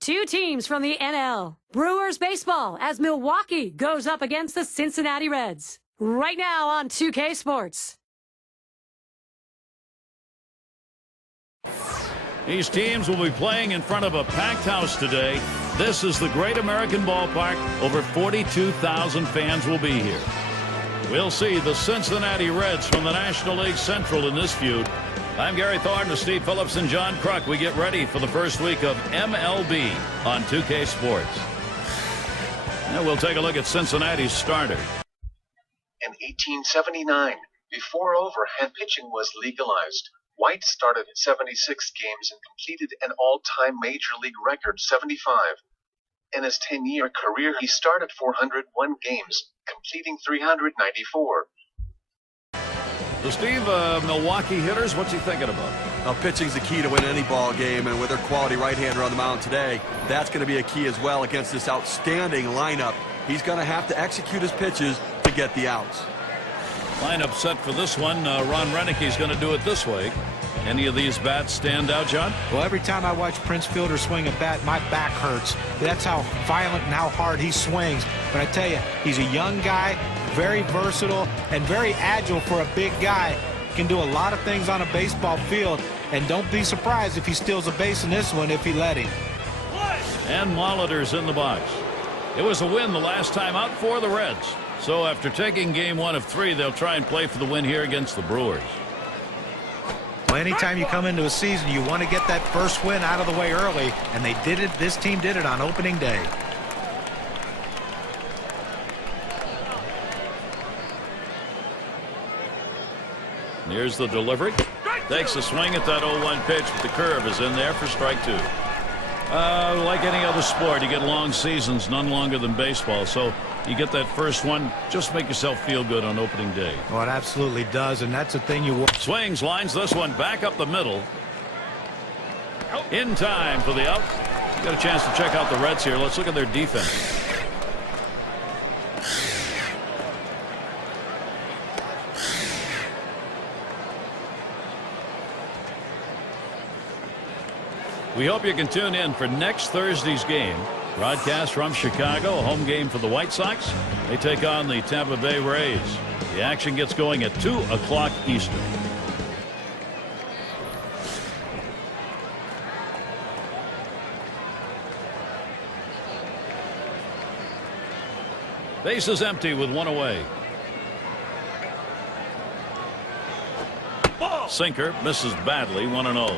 Two teams from the NL. Brewers baseball as Milwaukee goes up against the Cincinnati Reds. Right now on 2K Sports. These teams will be playing in front of a packed house today. This is the Great American Ballpark. Over 42,000 fans will be here. We'll see the Cincinnati Reds from the National League Central in this feud. I'm Gary Thornton with Steve Phillips and John Kruk. We get ready for the first week of MLB on 2K Sports. Now we'll take a look at Cincinnati's starter. In 1879, before overhand pitching was legalized, White started 76 games and completed an all-time Major League record 75. In his 10-year career, he started 401 games, completing 394. So Steve, Milwaukee hitters, what's he thinking about? Well, pitching's the key to win any ball game, and with their quality right-hander on the mound today, that's going to be a key as well against this outstanding lineup. He's going to have to execute his pitches to get the outs. Lineup set for this one. Ron Renicke's going to do it this way. Any of these bats stand out, John? Well, every time I watch Prince Fielder swing a bat, my back hurts. That's how violent and how hard he swings. But I tell you, he's a young guy, very versatile, and very agile for a big guy. Can do a lot of things on a baseball field, and don't be surprised if he steals a base in this one if he let him. And Molitor's in the box. It was a win the last time out for the Reds. So after taking game 1 of 3, they'll try and play for the win here against the Brewers. Well, anytime you come into a season, you want to get that first win out of the way early, and they did it. This team did it on opening day. Here's the delivery. Takes a swing at that 0-1 pitch, but the curve is in there for strike 2. Like any other sport, you get long seasons, none longer than baseball. So you get that first one, just make yourself feel good on opening day. Oh, it absolutely does, and that's the thing you want. Swings, lines this one back up the middle. In time for the out. You got a chance to check out the Reds here. Let's look at their defense. We hope you can tune in for next Thursday's game. Broadcast from Chicago, a home game for the White Sox. They take on the Tampa Bay Rays. The action gets going at 2 o'clock Eastern. Base is empty with 1 away. Sinker misses badly, 1-0.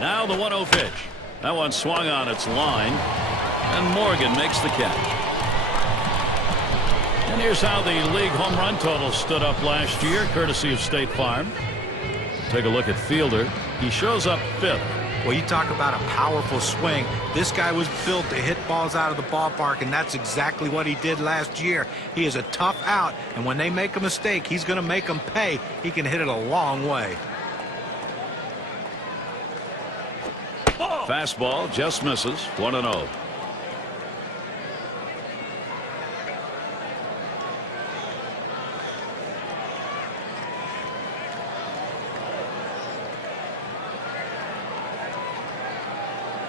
Now the 1-0 pitch. That one swung on its line, and Morgan makes the catch. And here's how the league home run total stood up last year, courtesy of State Farm. Take a look at Fielder. He shows up 5th. Well, you talk about a powerful swing. This guy was built to hit balls out of the ballpark, and that's exactly what he did last year. He is a tough out, and when they make a mistake, he's going to make them pay. He can hit it a long way. Fastball just misses, 1-0.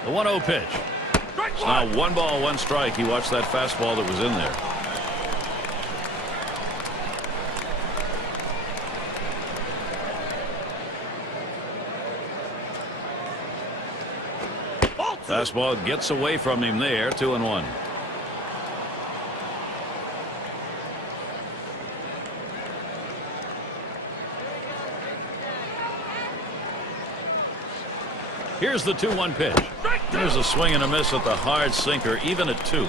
The 1-0 pitch. It's now 1 ball, 1 strike. He watched that fastball that was in there. Fastball gets away from him there, 2-1. Here's the 2-1 pitch. There's a swing and a miss at the hard sinker, even at 2.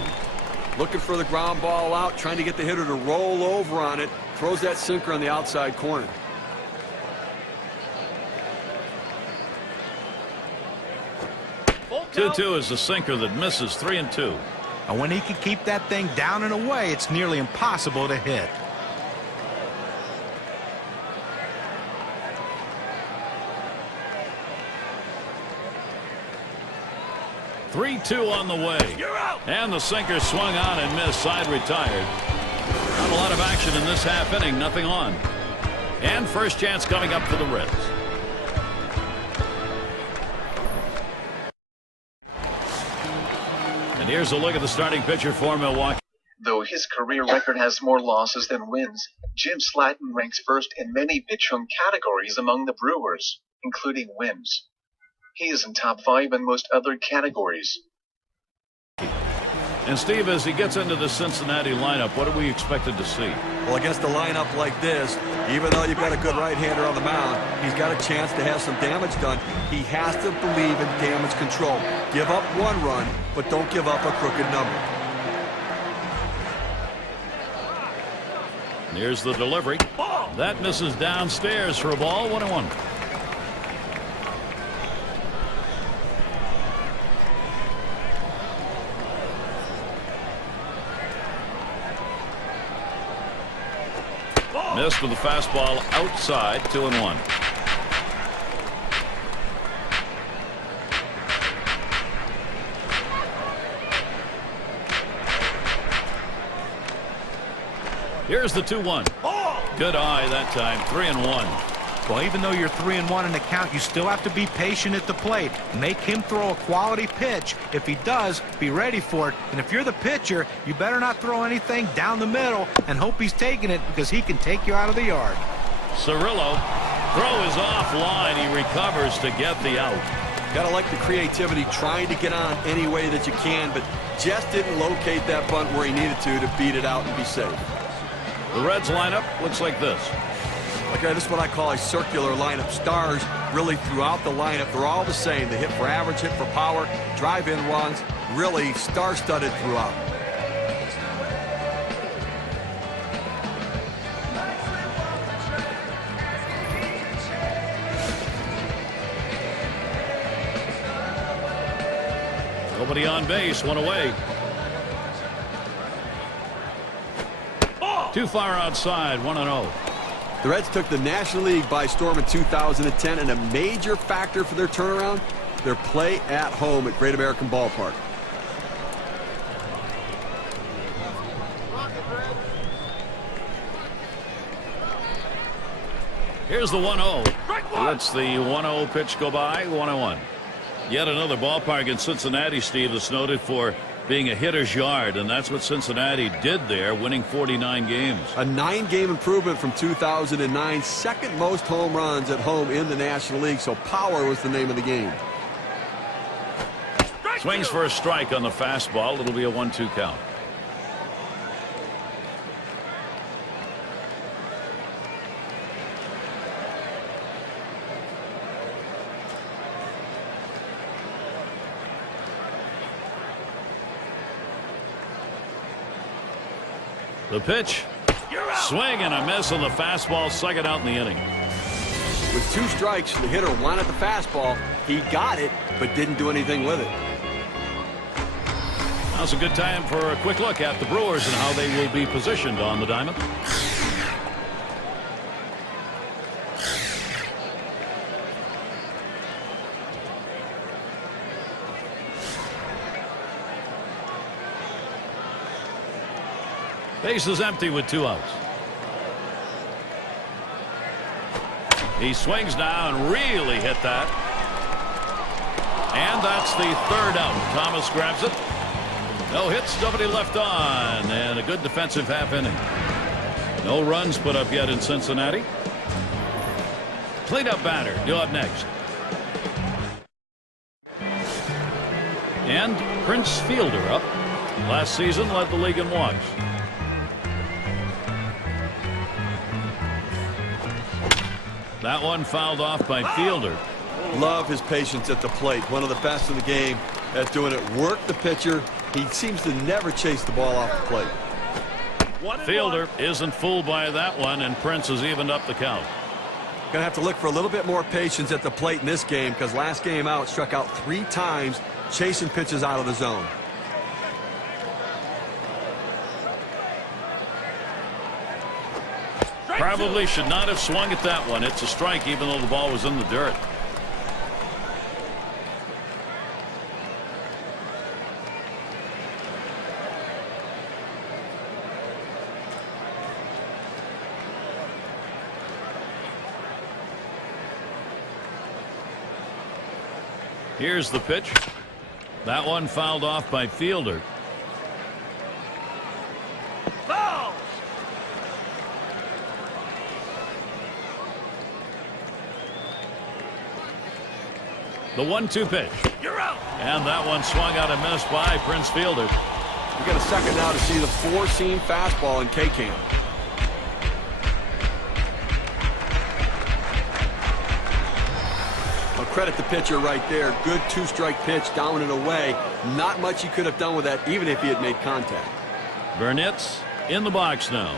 Looking for the ground ball out, trying to get the hitter to roll over on it. Throws that sinker on the outside corner. 2-2 is the sinker that misses, 3-2. And when he can keep that thing down and away, it's nearly impossible to hit. 3-2 on the way. And the sinker swung on and missed. Side retired. Not a lot of action in this half inning. Nothing on. And first chance coming up for the Reds. And here's a look at the starting pitcher for Milwaukee. Though his career record has more losses than wins, Jim Slaton ranks first in many pitching categories among the Brewers, including wins. He is in top 5 in most other categories. And Steve, as he gets into the Cincinnati lineup, what are we expected to see? Well, against a lineup like this, even though you've got a good right-hander on the mound, he's got a chance to have some damage done. He has to believe in damage control. Give up 1 run, but don't give up a crooked number. And here's the delivery. That misses downstairs for a ball. 1-1. Missed with the fastball outside. 2-1. Here's the 2-1. Good eye that time. 3-1. Well, even though you're 3-1 in the count, you still have to be patient at the plate. Make him throw a quality pitch. If he does, be ready for it. And if you're the pitcher, you better not throw anything down the middle and hope he's taking it, because he can take you out of the yard. Cirillo, throw is offline. He recovers to get the out. Gotta like the creativity, trying to get on any way that you can, but just didn't locate that bunt where he needed to beat it out and be safe. The Reds lineup looks like this. Okay, this is what I call a circular lineup. Stars really throughout the lineup. They're all the same. They hit for average, hit for power, drive-in runs. Really star-studded throughout. Nobody on base. 1 away. Too far outside. 1-0. The Reds took the National League by storm in 2010, and a major factor for their turnaround, their play at home at Great American Ballpark. Here's the 1-0. Let's the 1-0 pitch go by. 1-1. Yet another ballpark in Cincinnati, Steve, that's noted for being a hitter's yard, and that's what Cincinnati did there, winning 49 games. A 9-game improvement from 2009, second most home runs at home in the National League, so power was the name of the game. Swings for a strike on the fastball. It'll be a 1-2 count. The pitch. Swing and a miss on the fastball. Second out in the inning. With 2 strikes, the hitter wanted the fastball. He got it, but didn't do anything with it. Now's a good time for a quick look at the Brewers and how they will be positioned on the diamond. Base is empty with 2 outs. He swings now and really hit that. And that's the 3rd out. Thomas grabs it. No hits, nobody left on, and a good defensive half inning. No runs put up yet in Cincinnati. Cleanup batter due up next. And Prince Fielder up. Last season led the league in walks. That one fouled off by Fielder. Love his patience at the plate. One of the best in the game at doing it. Work the pitcher. He seems to never chase the ball off the plate. Fielder isn't fooled by that one, and Prince has evened up the count. Gonna have to look for a little bit more patience at the plate in this game, because last game out struck out 3 times chasing pitches out of the zone. Probably should not have swung at that one. It's a strike even though the ball was in the dirt. Here's the pitch. That one fouled off by Fielder. Foul! The 1-2 pitch. You're out. And that one swung out and missed by Prince Fielder. We got a second now to see the four-seam fastball in K-Camp. Well, credit the pitcher right there. Good two-strike pitch, down and away. Not much he could have done with that, even if he had made contact. Burnett's in the box now.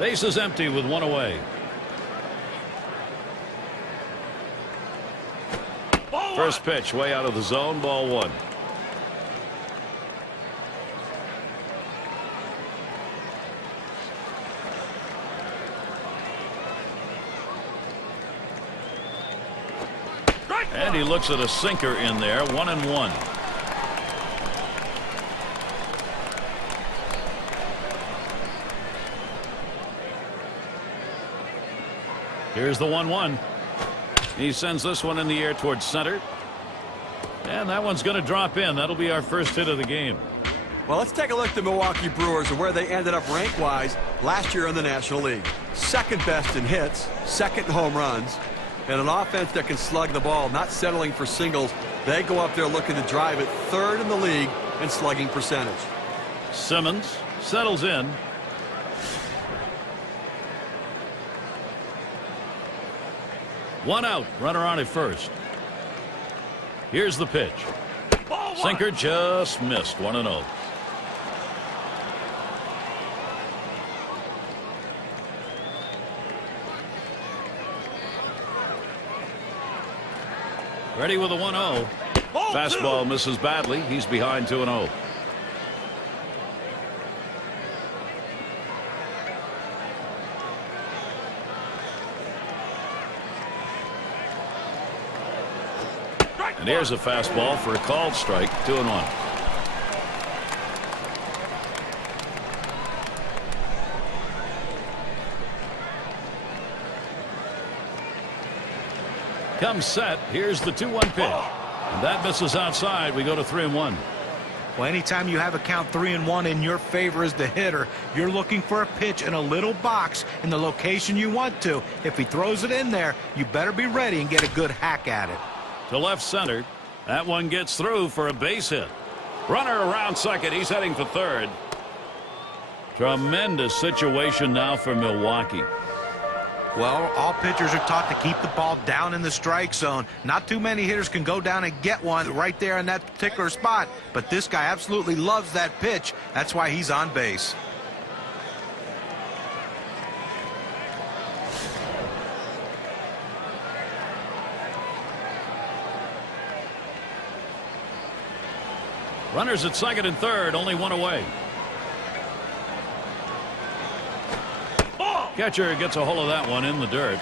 Base is empty with one away. First pitch way out of the zone, ball one. And he looks at a sinker in there, 1-1. Here's the 1-1. He sends this one in the air towards center. And that one's going to drop in. That'll be our first hit of the game. Well, let's take a look at the Milwaukee Brewers and where they ended up rank-wise last year in the National League. Second best in hits, second in home runs, and an offense that can slug the ball, not settling for singles. They go up there looking to drive it, third in the league in slugging percentage. Simmons settles in. One out, runner on at first. Here's the pitch. Sinker just missed, 1-0. Ready with a 1-0. Fastball misses badly. He's behind 2-0. And here's a fastball for a called strike, 2-1. Comes set. Here's the 2-1 pitch. And that misses outside. We go to 3-1. Well, anytime you have a count 3-1 in your favor as the hitter, you're looking for a pitch in a little box in the location you want to. If he throws it in there, you better be ready and get a good hack at it. To left center. That one gets through for a base hit. Runner around second. He's heading for third. Tremendous situation now for Milwaukee. Well, all pitchers are taught to keep the ball down in the strike zone. Not too many hitters can go down and get one right there in that particular spot. But this guy absolutely loves that pitch. That's why he's on base. Runners at second and third, only one away. Catcher gets a hold of that one in the dirt.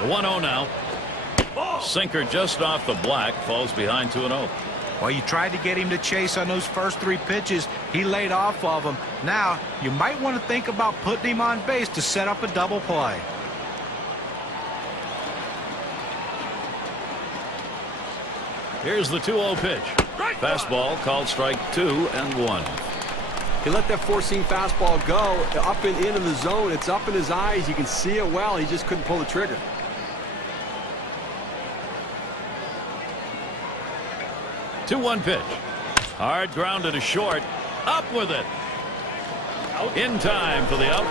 The 1-0 now. Sinker just off the black, falls behind 2-0. Well, you tried to get him to chase on those first three pitches. He laid off of them. Now, you might want to think about putting him on base to set up a double play. Here's the 2-0 pitch. Fastball called strike 2-1. He let that four-seam fastball go up and in the zone. It's up in his eyes. You can see it well. He just couldn't pull the trigger. Two-one pitch. Hard grounded to short. Up with it. In time for the out.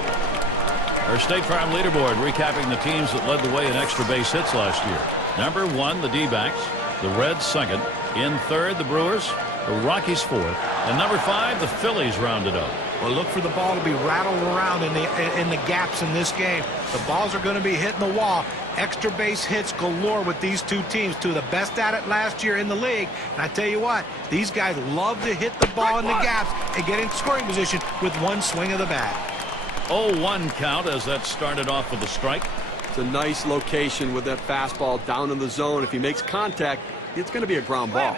Our State Farm leaderboard recapping the teams that led the way in extra base hits last year. Number 1, the D-backs. The Reds second. In third, the Brewers. The Rockies fourth. And number 5, the Phillies rounded up. Well, look for the ball to be rattled around in the gaps in this game. The balls are going to be hitting the wall, extra base hits galore with these two teams, two of the best at it last year in the league. And I tell you what, these guys love to hit the ball in the gaps and get in scoring position with one swing of the bat. 0-1 count as that started off with a strike. It's a nice location with that fastball down in the zone. If he makes contact, it's going to be a ground ball.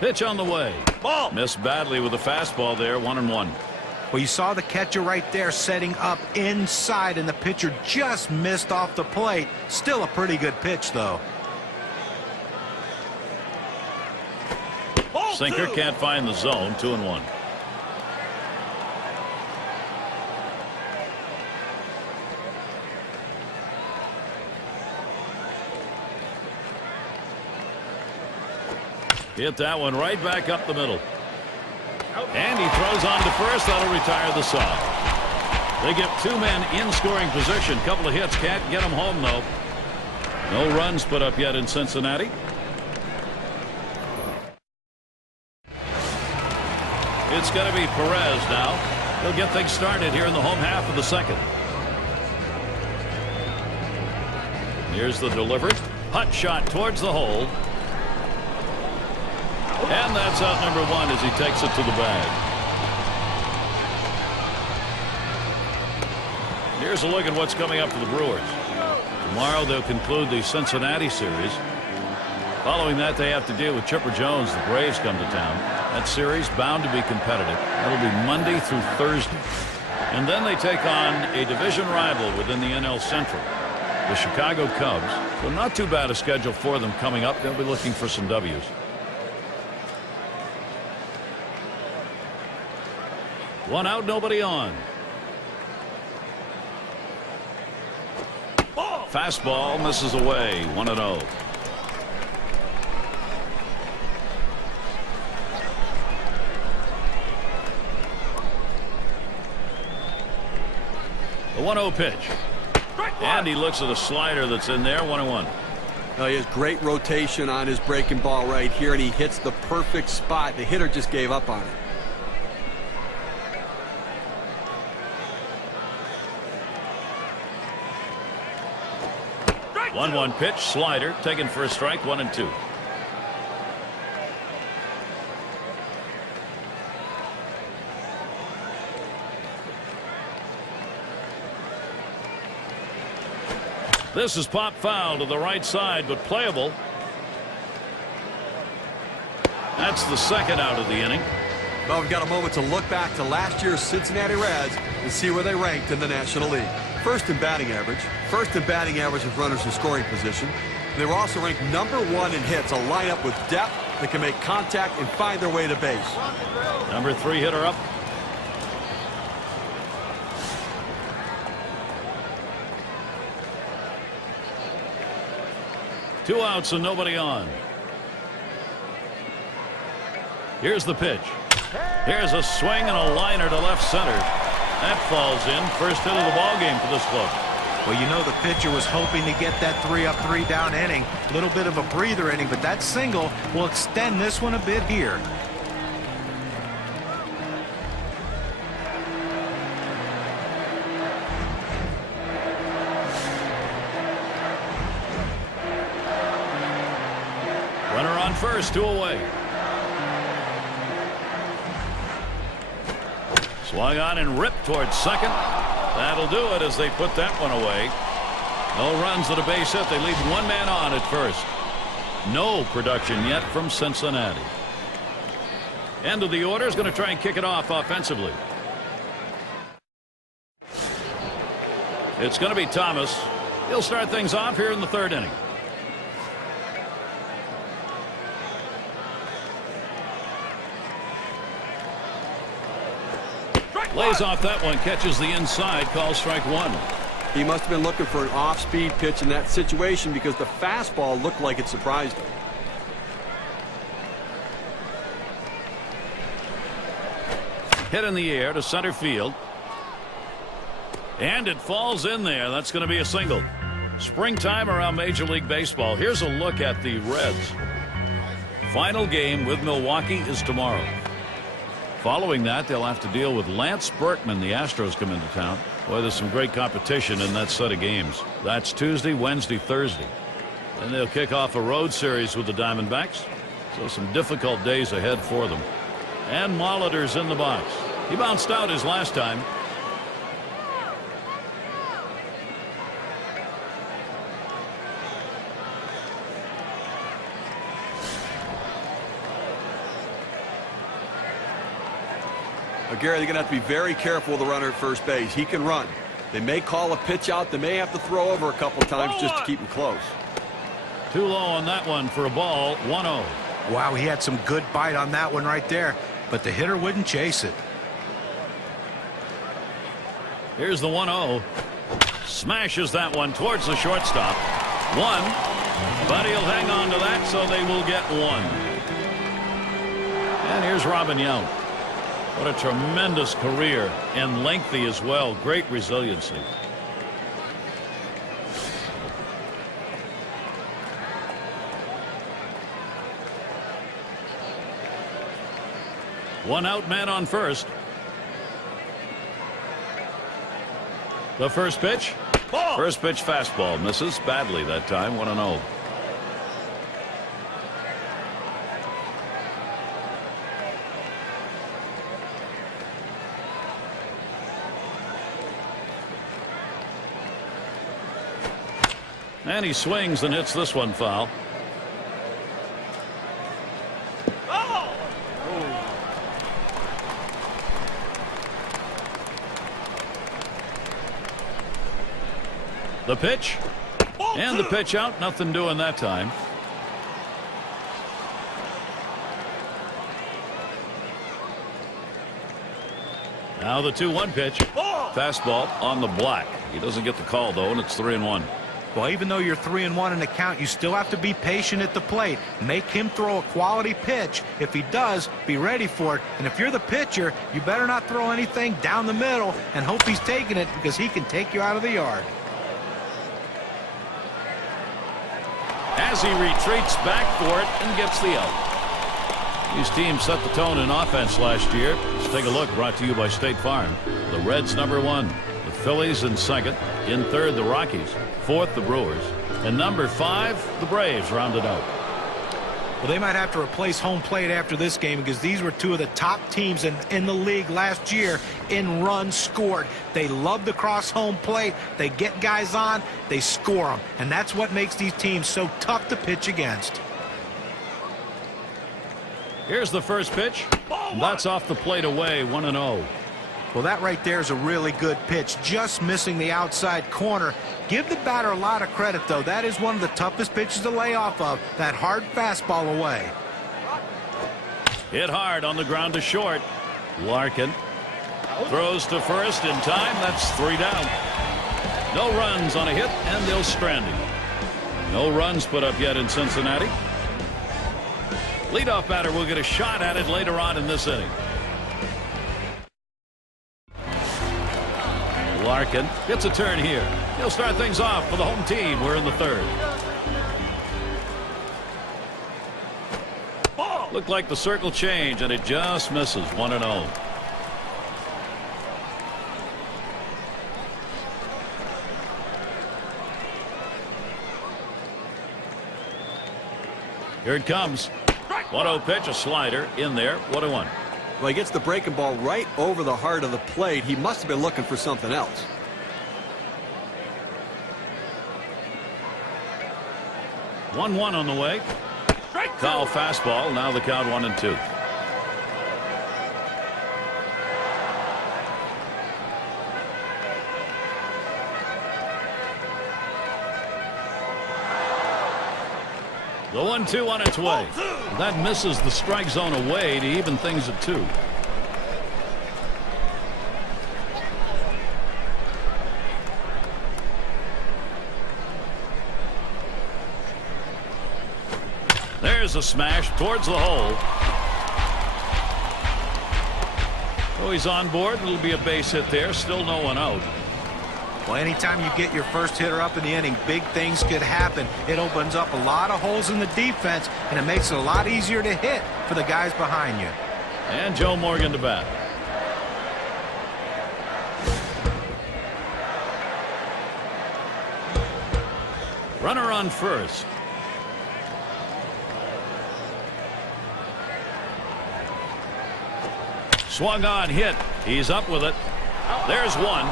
Pitch on the way. Ball. Missed badly with the fastball there, 1-1. Well, you saw the catcher right there setting up inside, and the pitcher just missed off the plate. Still a pretty good pitch, though. Sinker can't find the zone, 2-1. Hit that one right back up the middle. And he throws on to first. That'll retire the side. They get two men in scoring position. Couple of hits. Can't get them home, though. No runs put up yet in Cincinnati. It's going to be Perez now. He'll get things started here in the home half of the second. Here's the delivery. Hot shot towards the hole. And that's out number one as he takes it to the bag. Here's a look at what's coming up for the Brewers. Tomorrow they'll conclude the Cincinnati series. Following that, they have to deal with Chipper Jones. The Braves come to town. That series bound to be competitive. That'll be Monday through Thursday. And then they take on a division rival within the NL Central, the Chicago Cubs. So not too bad a schedule for them coming up. They'll be looking for some W's. One out, nobody on. Fastball misses away, 1-0. The 1-0 pitch. And he looks at a slider that's in there, 1-1. He has great rotation on his breaking ball right here, and he hits the perfect spot. The hitter just gave up on it. 1-1 pitch, slider, taken for a strike, 1-2. This is pop foul to the right side, but playable. That's the second out of the inning. Well, we've got a moment to look back to last year's Cincinnati Reds and see where they ranked in the National League. First in batting average. First in batting average with runners in scoring position. They were also ranked #1 in hits, a lineup with depth that can make contact and find their way to base. Number 3 hitter up. Two outs and nobody on. Here's the pitch. Here's a swing and a liner to left center. That falls in. First hit of the ball game for this club. Well, you know the pitcher was hoping to get that 3-up, 3-down inning. A little bit of a breather inning, but that single will extend this one a bit here. Runner on first, 2 away. Swung on and ripped towards second. That'll do it as they put that one away. No runs at a base hit. They leave one man on at first. No production yet from Cincinnati. End of the order is going to try and kick it off offensively. It's going to be Thomas. He'll start things off here in the third inning. Lays off that one, catches the inside, calls strike one. He must have been looking for an off-speed pitch in that situation because the fastball looked like it surprised him. Hit in the air to center field. And it falls in there. That's going to be a single. Springtime around Major League Baseball. Here's a look at the Reds. Final game with Milwaukee is tomorrow. Following that, they'll have to deal with Lance Berkman. The Astros come into town. Boy, there's some great competition in that set of games. That's Tuesday, Wednesday, Thursday. And they'll kick off a road series with the Diamondbacks. So some difficult days ahead for them. And Molitor's in the box. He bounced out his last time. Gary, they're going to have to be very careful with the runner at first base. He can run. They may call a pitch out. They may have to throw over a couple times just to keep him close. Too low on that one for a ball. 1-0. Wow, he had some good bite on that one right there, but the hitter wouldn't chase it. Here's the 1-0. Smashes that one towards the shortstop. 1, but he'll hang on to that, so they will get 1. And here's Robin Yount. What a tremendous career, and lengthy as well. Great resiliency. One out, man on first. The first pitch. First pitch fastball misses badly that time. 1-0. And he swings and hits this one foul. The pitch. And the pitch out. Nothing doing that time. Now the 2-1 pitch. Fastball on the black. He doesn't get the call, though, and it's 3-1. Well, even though you're 3-1 in the count, you still have to be patient at the plate. Make him throw a quality pitch. If he does, be ready for it. And if you're the pitcher, you better not throw anything down the middle and hope he's taking it, because he can take you out of the yard. As he retreats back for it and gets the out. These teams set the tone in offense last year. Let's take a look. Brought to you by State Farm. The Reds #1. The Phillies in second. In third, the Rockies. Fourth, the Brewers. And number 5, the Braves rounded out. Well, they might have to replace home plate after this game, because these were two of the top teams in the league last year in runs scored. They love to cross home plate. They get guys on. They score them. And that's what makes these teams so tough to pitch against. Here's the first pitch. That's off the plate away. 1-0. Well, that right there is a really good pitch, just missing the outside corner. Give the batter a lot of credit, though. That is one of the toughest pitches to lay off of, that hard fastball away. Hit hard on the ground to short. Larkin throws to first in time. That's 3 down. No runs on a hit, and they'll strand him. No runs put up yet in Cincinnati. Leadoff batter will get a shot at it later on in this inning. Larkin gets a turn here. He'll start things off for the home team. We're in the third. Looked like the circle change, and it just misses. 1-0. Here it comes. 1-0 pitch, a slider in there. 1-1. Well, he gets the breaking ball right over the heart of the plate. He must have been looking for something else. One on the way. Foul fastball. Now the count 1-2. The 1-2 on its way. That misses the strike zone away to even things at 2. There's a smash towards the hole. Oh, he's on board. It'll be a base hit there. Still no one out. Well, anytime you get your first hitter up in the inning, big things could happen. It opens up a lot of holes in the defense, and it makes it a lot easier to hit for the guys behind you. And Joe Morgan to bat. Runner on first. Swung on, hit. He's up with it. There's one.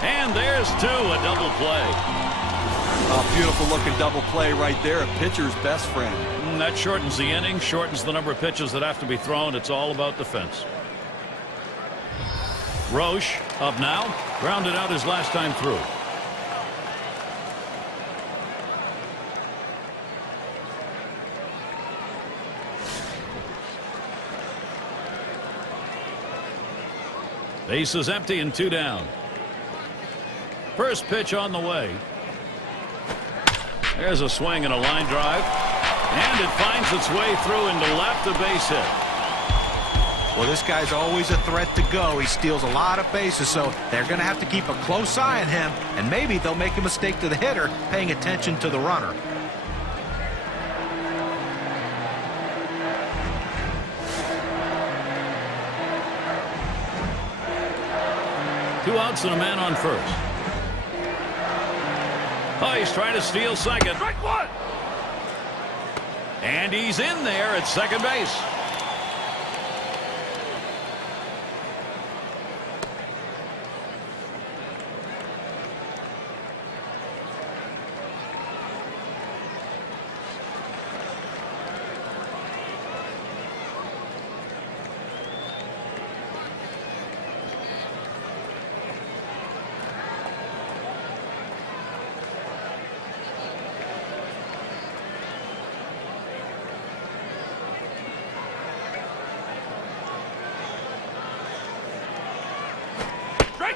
And there's two. A double play. A beautiful looking double play right there. A pitcher's best friend. That shortens the inning, shortens the number of pitches that have to be thrown. It's all about defense. Roche up now. Grounded out his last time through. Base is empty and 2 down. First pitch on the way. There's a swing and a line drive. And it finds its way through into left, a base hit. Well, this guy's always a threat to go. He steals a lot of bases, so they're going to have to keep a close eye on him. And maybe they'll make a mistake to the hitter, paying attention to the runner. Two outs and a man on first. Oh, he's trying to steal second. Strike one. And he's in there at second base.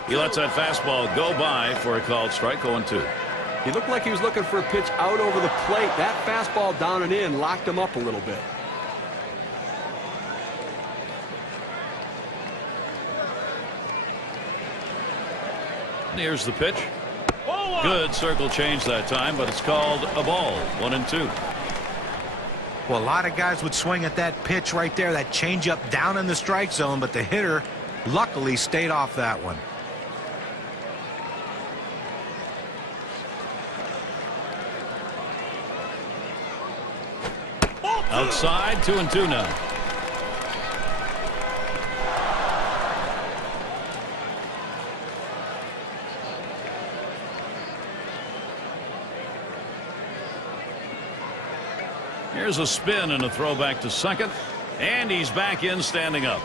He lets that fastball go by for a called strike. 0-2. He looked like he was looking for a pitch out over the plate. That fastball down and in locked him up a little bit. Here's the pitch. Good circle change that time, but it's called a ball. 1-2. Well, a lot of guys would swing at that pitch right there, that changeup down in the strike zone, but the hitter luckily stayed off that one. Outside, 2-2 now. Here's a spin and a throw back to second, and he's back in standing up.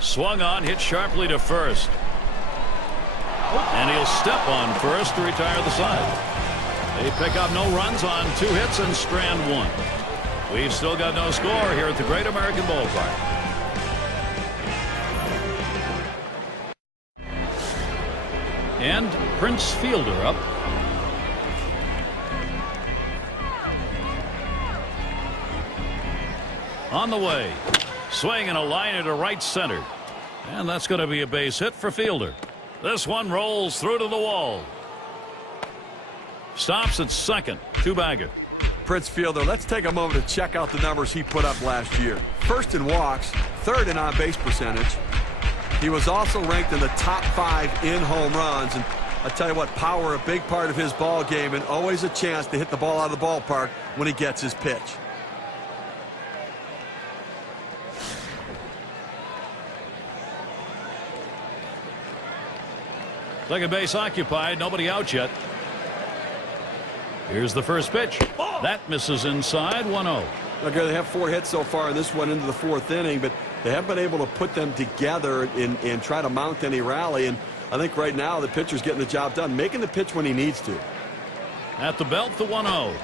Swung on, hit sharply to first. And he'll step on first to retire the side. They pick up no runs on 2 hits and strand 1. We've still got no score here at the Great American Ballpark. And Prince Fielder up. On the way. Swing and a liner to right center. And that's going to be a base hit for Fielder. This one rolls through to the wall. Stops at second. 2-bagger. Prince Fielder, let's take a moment to check out the numbers he put up last year. First in walks, third in on-base percentage. He was also ranked in the top 5 in home runs. And I tell you what, power a big part of his ball game, and always a chance to hit the ball out of the ballpark when he gets his pitch. Second base occupied. Nobody out yet. Here's the first pitch. That misses inside. 1-0. Okay, they have 4 hits so far in this one into the 4th inning, but they haven't been able to put them together and try to mount any rally. And I think right now the pitcher's getting the job done, making the pitch when he needs to. At the belt, the 1-0.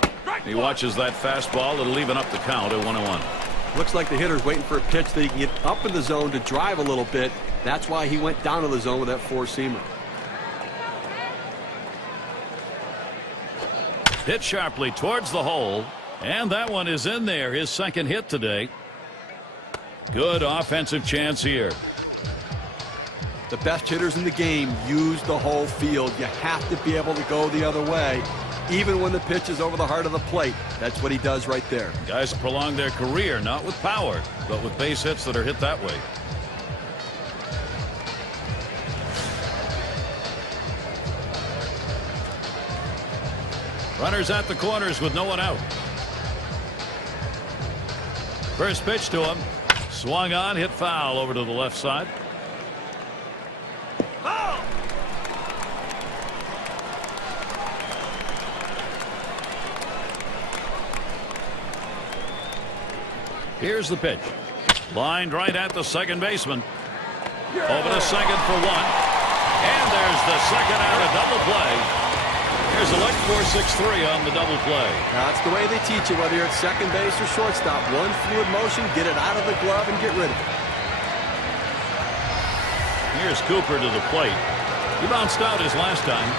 He watches that fastball. It'll even up the count at 1-1. Looks like the hitter's waiting for a pitch that he can get up in the zone to drive a little bit. That's why he went down to the zone with that 4-seamer. Hit sharply towards the hole, and that one is in there. His second hit today. Good offensive chance here. The best hitters in the game use the whole field. You have to be able to go the other way. even when the pitch is over the heart of the plate. That's what he does right there. Guys prolong their career, not with power, but with base hits that are hit that way. Runners at the corners with no one out. First pitch to him. Swung on, hit foul over to the left side. Here's the pitch. Lined right at the second baseman. Over to second for one. And there's the second out, a double play. Here's a look, 4-6-3 on the double play. That's the way they teach you, whether you're at second base or shortstop. One fluid motion, get it out of the glove and get rid of it. Here's Cooper to the plate. He bounced out his last time.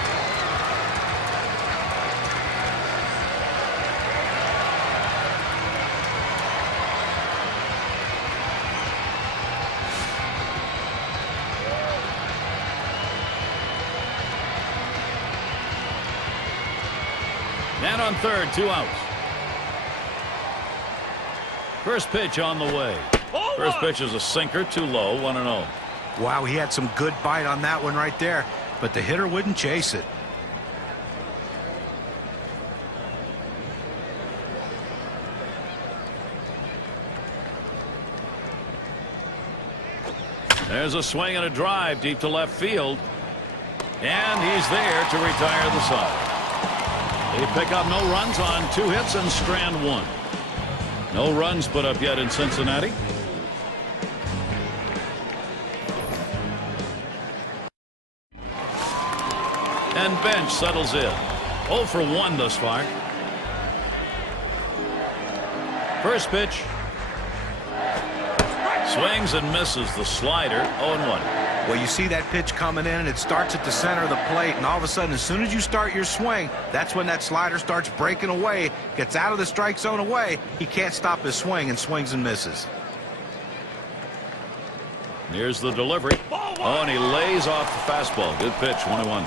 Man on third, 2 outs. First pitch on the way. First pitch is a sinker, too low, 1-0. Wow, he had some good bite on that one right there, but the hitter wouldn't chase it. There's a swing and a drive deep to left field. And he's there to retire the side. They pick up no runs on 2 hits and strand 1. No runs put up yet in Cincinnati. And bench settles in. 0 for 1 thus far. First pitch. Swings and misses the slider. 0-1. Well, you see that pitch coming in, and it starts at the center of the plate, and all of a sudden, as soon as you start your swing, that's when that slider starts breaking away, gets out of the strike zone away. He can't stop his swing and swings and misses. Here's the delivery. Oh, and he lays off the fastball. Good pitch, 1-1.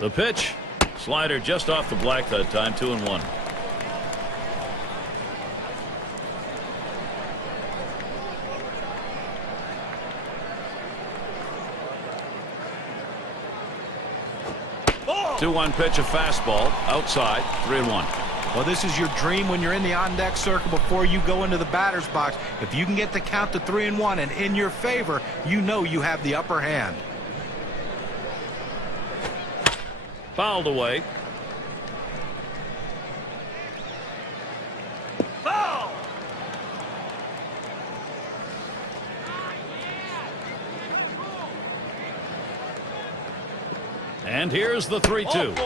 The pitch. Slider just off the black that time, 2-1. Oh! 2-1 pitch, a fastball outside, 3-1. Well, this is your dream when you're in the on-deck circle before you go into the batter's box. If you can get the count to 3-1 and in your favor, you know you have the upper hand. Fouled away. Foul! And here's the 3-2.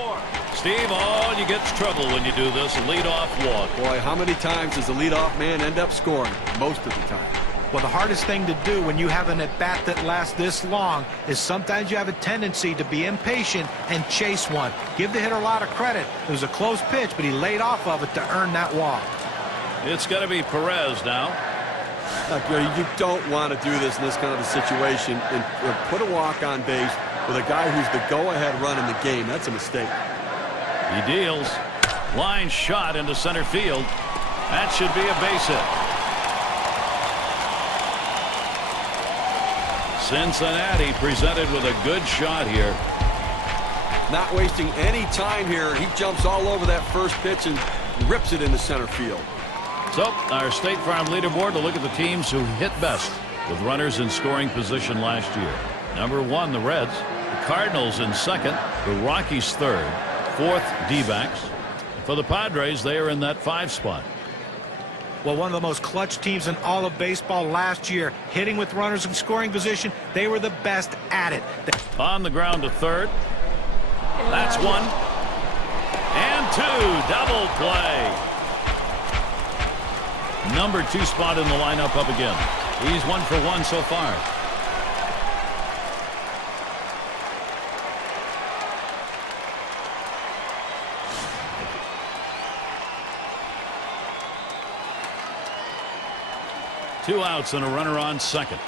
Steve, all you get is trouble when you do this, a leadoff walk. Boy, how many times does the leadoff man end up scoring? Most of the time. Well, the hardest thing to do when you have an at-bat that lasts this long is sometimes you have a tendency to be impatient and chase one. Give the hitter a lot of credit. It was a close pitch, but he laid off of it to earn that walk. It's going to be Perez now. You don't want to do this in this kind of a situation and put a walk on base with a guy who's the go-ahead run in the game. That's a mistake. He deals. Line shot into center field. That should be a base hit. Cincinnati presented with a good shot here. Not wasting any time here. He jumps all over that first pitch and rips it into center field. So, our State Farm leaderboard to look at the teams who hit best with runners in scoring position last year. Number 1, the Reds. The Cardinals in second. The Rockies third. Fourth, D-backs. For the Padres, they are in that 5 spot. Well, one of the most clutch teams in all of baseball last year, hitting with runners in scoring position. They were the best at it. On the ground to third. That's 1. And 2. Double play. Number 2 spot in the lineup up again. He's 1 for 1 so far. 2 outs and a runner on second.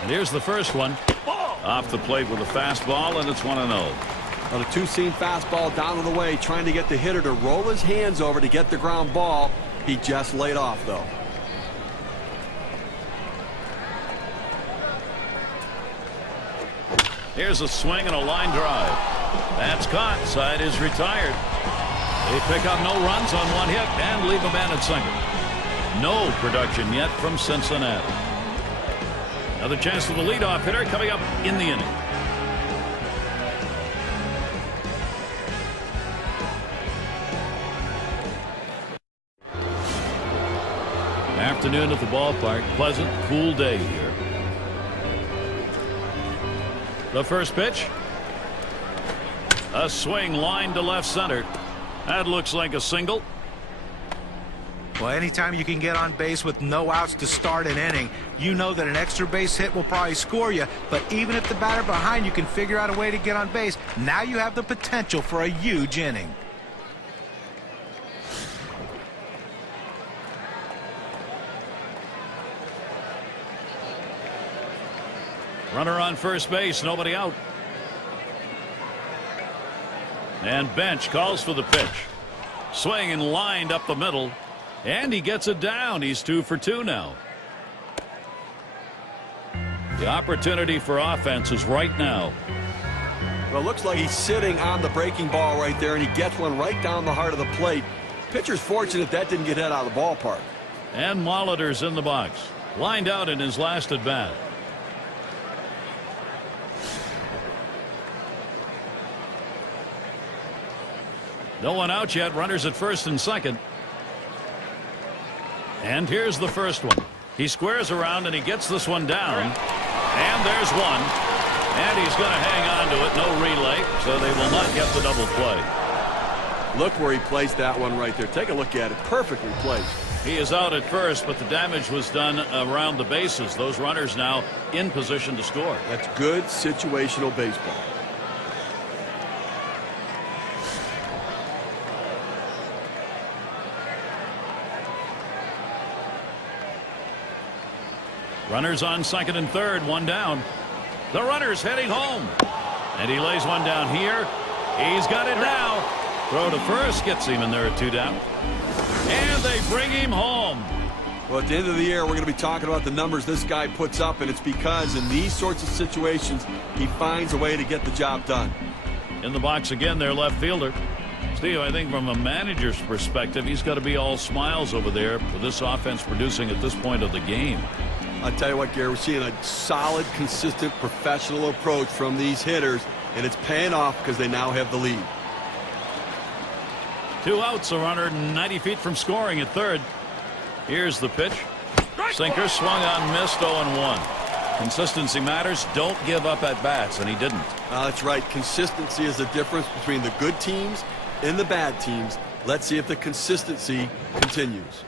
And here's the first one. Off the plate with a fastball, and it's 1-0. Well, the two-seam fastball down to the way, trying to get the hitter to roll his hands over to get the ground ball. He just laid off, though. Here's a swing and a line drive. That's caught. Side is retired. They pick up no runs on one hit and leave a man at second. No production yet from Cincinnati. Another chance for the leadoff hitter coming up in the inning. Afternoon at the ballpark. Pleasant, cool day here. The first pitch. A swing line to left center. That looks like a single. Well, anytime you can get on base with no outs to start an inning, you know that an extra base hit will probably score you. But even if the batter behind you can figure out a way to get on base, now you have the potential for a huge inning. Runner on first base, nobody out. And Bench calls for the pitch. Swing and lined up the middle. And he gets it down. He's 2 for 2 now. The opportunity for offense is right now. Well, it looks like he's sitting on the breaking ball right there, and he gets one right down the heart of the plate. Pitcher's fortunate that didn't get hit out of the ballpark. And Molitor's in the box. Lined out in his last at bat. No one out yet. Runners at first and second. And here's the first one. He squares around and he gets this one down. And there's one. And he's going to hang on to it. No relay, so they will not get the double play. Look where he placed that one right there. Take a look at it. Perfectly placed. He is out at first, but the damage was done around the bases. Those runners now in position to score. That's good situational baseball. Runners on second and third, one down. The runner's heading home. And he lays one down here. He's got it now. Throw to first gets him, and there are 2 down. And they bring him home. Well, at the end of the year, we're going to be talking about the numbers this guy puts up, and it's because in these sorts of situations, he finds a way to get the job done. In the box again, their left fielder. Steve, I think from a manager's perspective, he's got to be all smiles over there for this offense producing at this point of the game. I'll tell you what, Gary, we're seeing a solid, consistent, professional approach from these hitters, and it's paying off because they now have the lead. 2 outs, a runner 90 feet from scoring at third. Here's the pitch. Sinker swung on, missed, 0-1. Consistency matters. Don't give up at bats, and he didn't. That's right. Consistency is the difference between the good teams and the bad teams. Let's see if the consistency continues.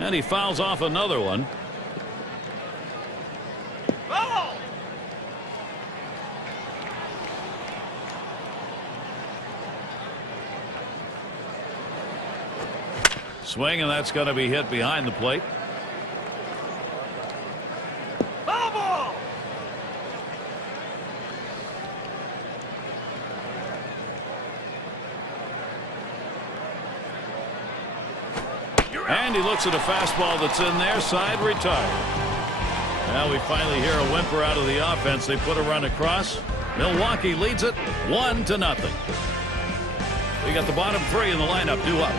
And he fouls off another one. Swing, and that's going to be hit behind the plate. And he looks at a fastball that's in there, side retired. Now we finally hear a whimper out of the offense. They put a run across. Milwaukee leads it 1-0. We got the bottom 3 in the lineup due up.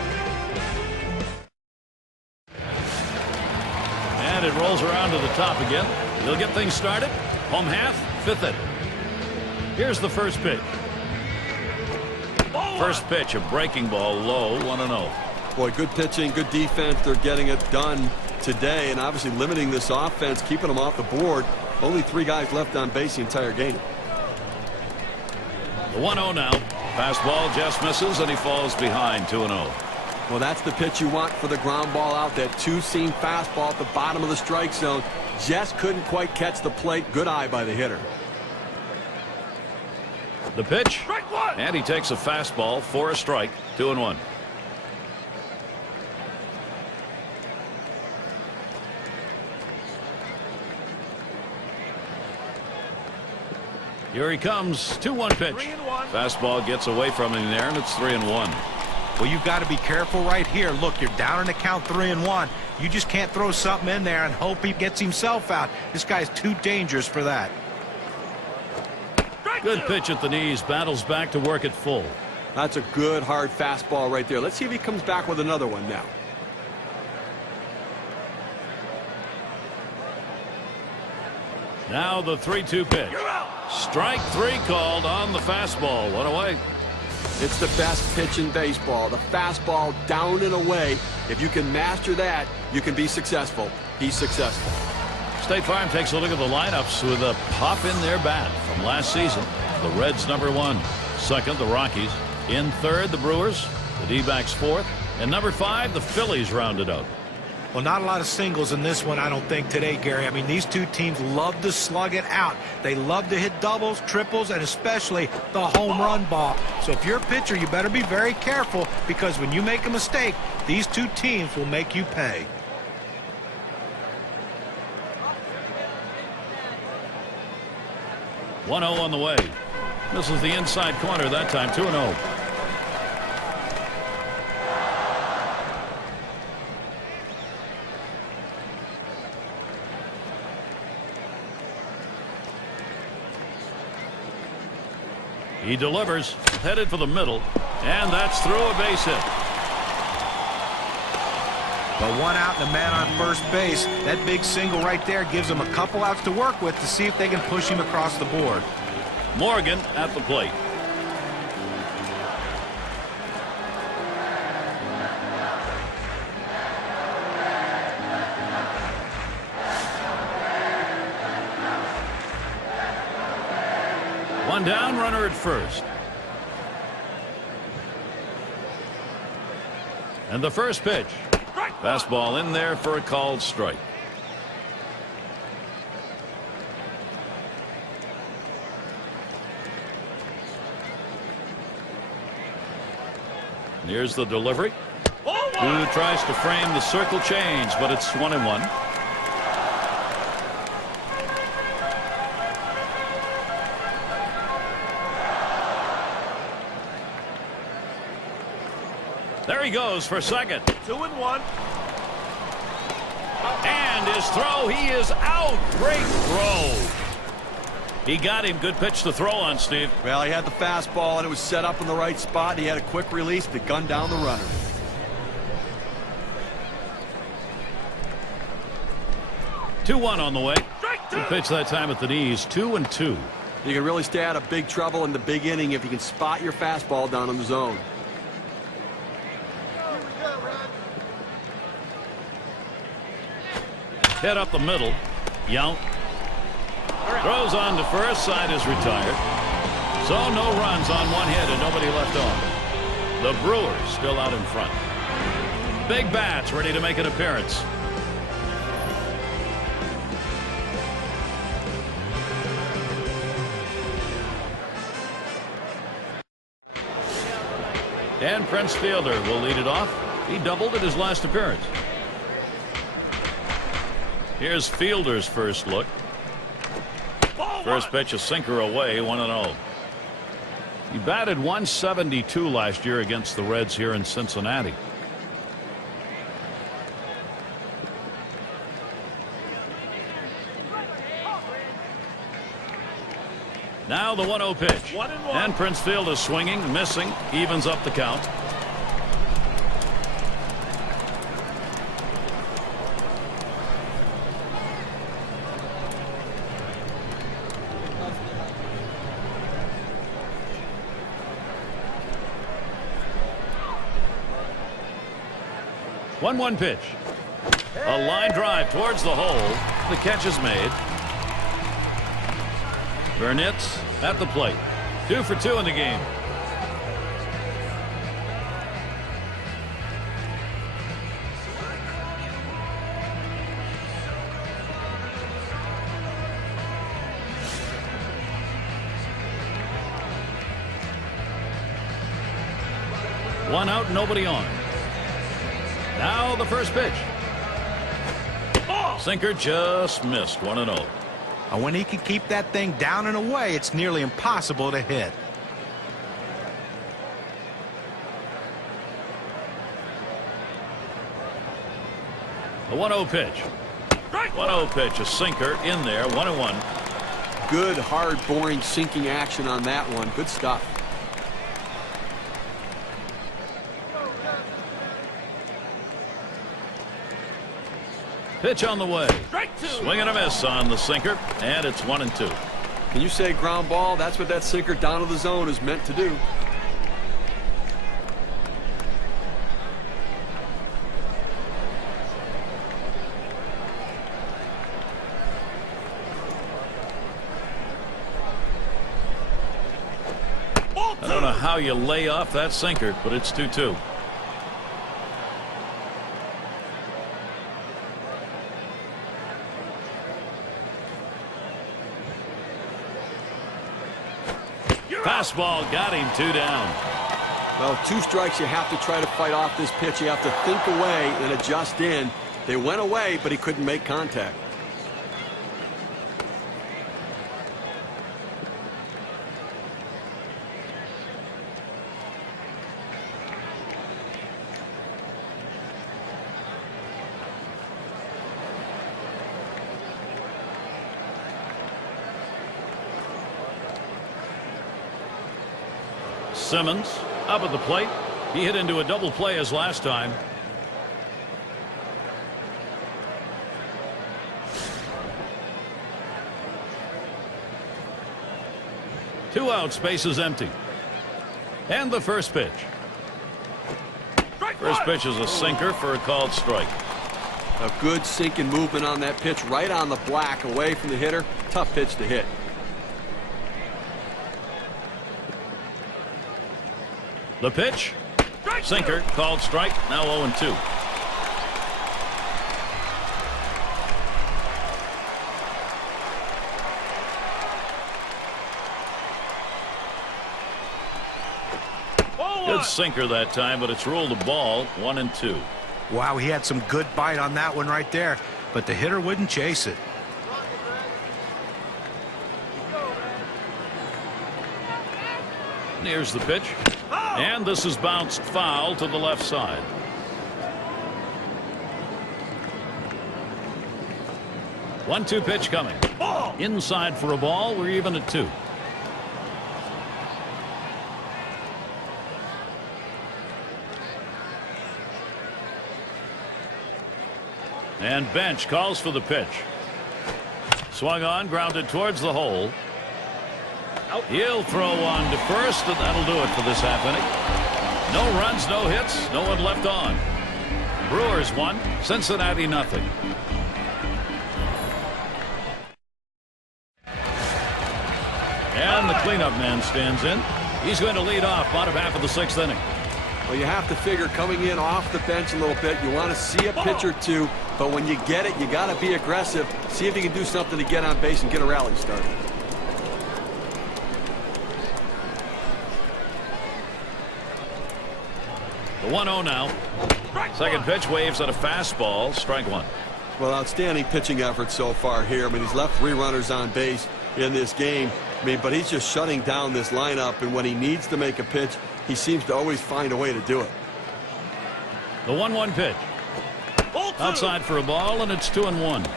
And it rolls around to the top again. They'll get things started. Home half, 5th inning. Here's the first pitch. First pitch, a breaking ball low, 1-0. Boy, good pitching, good defense. They're getting it done today, and obviously limiting this offense, keeping them off the board. Only 3 guys left on base the entire game. The 1-0 now. Fastball just misses, and he falls behind 2-0. Well, that's the pitch you want for the ground ball out. That two-seam fastball at the bottom of the strike zone. Just couldn't quite catch the plate. Good eye by the hitter. The pitch, and he takes a fastball for a strike. 2-1. Here he comes. 2-1 pitch. 3-1. Fastball gets away from him there, and it's 3-1. Well, you've got to be careful right here. Look, you're down in the count 3-1. You just can't throw something in there and hope he gets himself out. This guy's too dangerous for that. Good pitch at the knees. Battles back to work at full. That's a good, hard fastball right there. Let's see if he comes back with another one now. Now the 3-2 pitch. Strike 3 called on the fastball. 1 away. It's the best pitch in baseball. The fastball down and away. If you can master that, you can be successful. He's successful. State Farm takes a look at the lineups with a pop in their bat from last season. The Reds number 1. Second, the Rockies. In third, the Brewers. The D-backs fourth. And number 5, the Phillies rounded out. Well, not a lot of singles in this one, I don't think, today, Gary. I mean, these two teams love to slug it out. They love to hit doubles, triples, and especially the home run ball. So if you're a pitcher, you better be very careful, because when you make a mistake, these two teams will make you pay. One 0 on the way. This is the inside corner that time. 2-0. He delivers, headed for the middle, and that's through a base hit. But 1 out and a man on first base. That big single right there gives them a couple outs to work with to see if they can push him across the board. Morgan at the plate. One down, runner at first. And the first pitch. Fastball in there for a called strike. And here's the delivery. Who tries to frame the circle change, but it's 1-1. There he goes for second. 2-1. And his throw, he is out. Great throw. He got him. Good pitch to throw on, Steve. Well, he had the fastball, and it was set up in the right spot. He had a quick release to gun down the runner. Two 2-1 on the way. Good pitch that time at the knees. 2-2. You can really stay out of big trouble in the big inning if you can spot your fastball down in the zone. Hit up the middle. Yount throws on to first. Side is retired. So no runs on one hit and nobody left on. The Brewers still out in front. Big bats ready to make an appearance. And Prince Fielder will lead it off. He doubled at his last appearance. Here's Fielder's first look. First pitch, a sinker away, 1-0. He batted .172 last year against the Reds here in Cincinnati. Now the 1-0 pitch. And Prince Fielder swinging, missing, evens up the count. One pitch. A line drive towards the hole. The catch is made. Burnett's at the plate. 2 for 2 in the game. One out, nobody on. Now the first pitch. Sinker just missed. 1-0. And when he can keep that thing down and away, it's nearly impossible to hit. The 1-0 pitch. 1-0 pitch, a sinker in there. 1-1. Good, hard, boring, sinking action on that one. Good stuff. Pitch on the way. Swing and a miss on the sinker, and it's 1-2. Can you say ground ball? That's what that sinker down to the zone is meant to do. I don't know how you lay off that sinker, but it's 2-2. Fastball got him. 2 down. Well, 2 strikes. You have to try to fight off this pitch. You have to think away and adjust in. They went away, but he couldn't make contact. Simmons up at the plate. He hit into a double play as last time. Two out, space is empty. And the first pitch. First pitch is a sinker for a called strike. A good sinking movement on that pitch, right on the black, away from the hitter. Tough pitch to hit. The pitch. Sinker, called strike, now 0-2. Good sinker that time, but it's ruled a ball. 1-2. Wow, he had some good bite on that one right there, but the hitter wouldn't chase it. Here's the pitch. And this is bounced foul to the left side. One-two pitch coming. Inside for a ball. We're even at 2. And bench calls for the pitch. Swung on, grounded towards the hole. He'll throw on to first, and that'll do it for this half inning. No runs, no hits, no one left on. Brewers 1, Cincinnati nothing. And the cleanup man stands in. He's going to lead off bottom half of the 6th inning. Well, you have to figure coming in off the bench a little bit. You want to see a pitch or two, but when you get it, you got to be aggressive. See if you can do something to get on base and get a rally started. The 1-0 now. Second pitch, waves at a fastball. Strike 1. Well, outstanding pitching effort so far here. I mean, he's left 3 runners on base in this game. I mean, but he's just shutting down this lineup, and when he needs to make a pitch, he seems to always find a way to do it. The 1-1 pitch. Outside for a ball, and it's 2-1.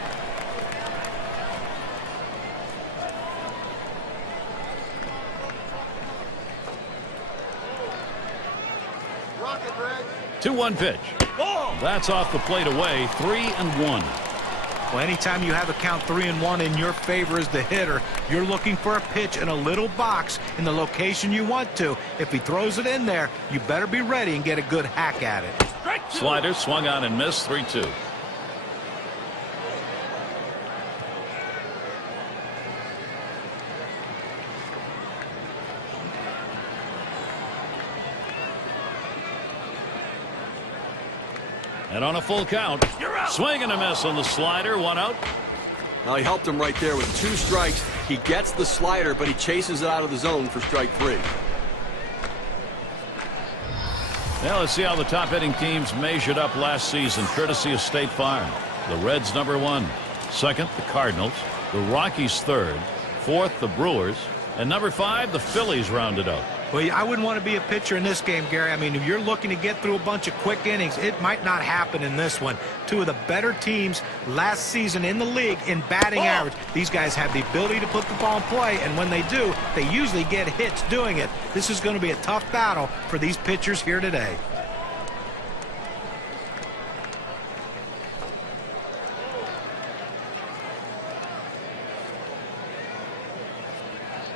Two 2-1 pitch. That's off the plate away. 3-1. Well, anytime you have a count 3-1 in your favor as the hitter, you're looking for a pitch in a little box in the location you want to. If he throws it in there, you better be ready and get a good hack at it. Slider swung on and missed. 3-2. And on a full count, swing and a miss on the slider. 1 out. Now he helped him right there with 2 strikes. He gets the slider, but he chases it out of the zone for strike 3. Now let's see how the top hitting teams measured up last season, courtesy of State Farm. The Reds #1. Second, the Cardinals. The Rockies third. Fourth, the Brewers. And #5, the Phillies rounded out. Well, I wouldn't want to be a pitcher in this game, Gary. I mean, if you're looking to get through a bunch of quick innings, it might not happen in this one. Two of the better teams last season in the league in batting average. These guys have the ability to put the ball in play, and when they do, they usually get hits doing it. This is going to be a tough battle for these pitchers here today.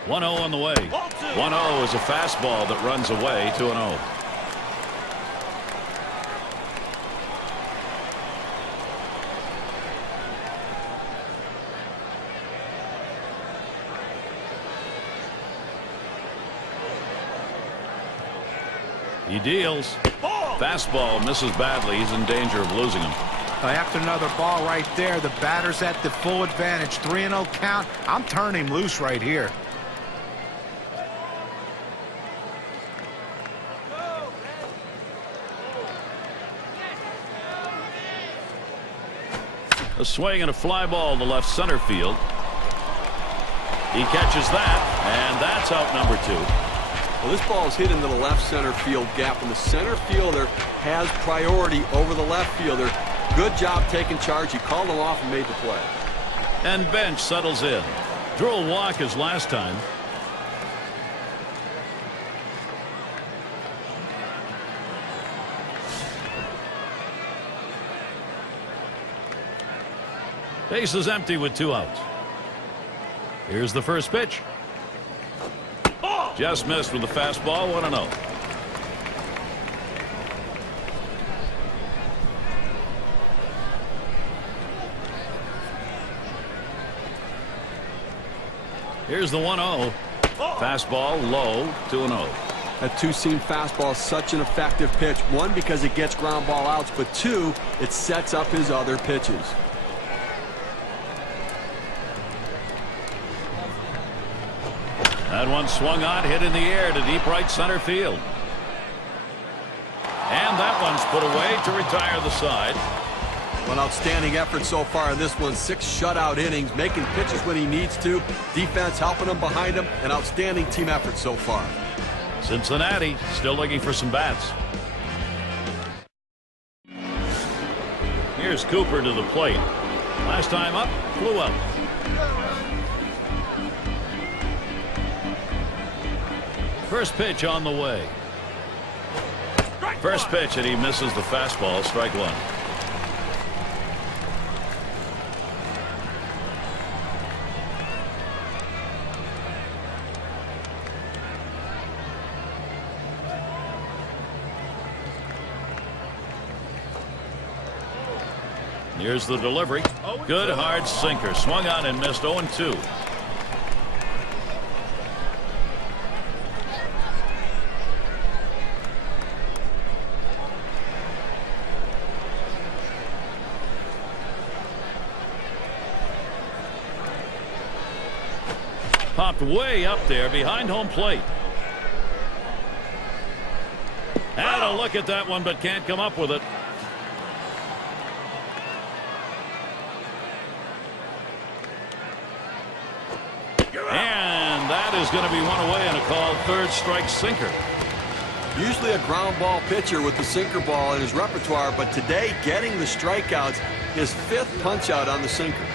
One 0 on the way. 1-0 is a fastball that runs away. 2-0. He deals. Fastball misses badly. He's in danger of losing him. After another ball right there, the batter's at the full advantage. 3-0 count. I'm turning him loose right here. A swing and a fly ball to left center field. He catches that, and that's out #2. Well, this ball is hit into the left center field gap, and the center fielder has priority over the left fielder. Good job taking charge. He called him off and made the play. And Bench settles in. Drew a walk his last time. Base is empty with 2 outs. Here's the first pitch. Just missed with the fastball. 1-0. Here's the 1-0. Fastball low. 2-0. That two-seam fastball is such an effective pitch. One, because it gets ground ball outs, but two, it sets up his other pitches. That one swung on, hit in the air to deep right center field. And that one's put away to retire the side. An outstanding effort so far in this one. 6 shutout innings, making pitches when he needs to. Defense helping him behind him. An outstanding team effort so far. Cincinnati still looking for some bats. Here's Cooper to the plate. Last time up, flew out. First pitch on the way. First pitch, and he misses the fastball. Strike 1. Here's the delivery. Good hard sinker. Swung on and missed. 0-2. Popped way up there behind home plate. Had a look at that one, but can't come up with it. And that is going to be one away and a called third strike sinker. Usually a ground ball pitcher with the sinker ball in his repertoire, but today getting the strikeouts, his 5th punch out on the sinker.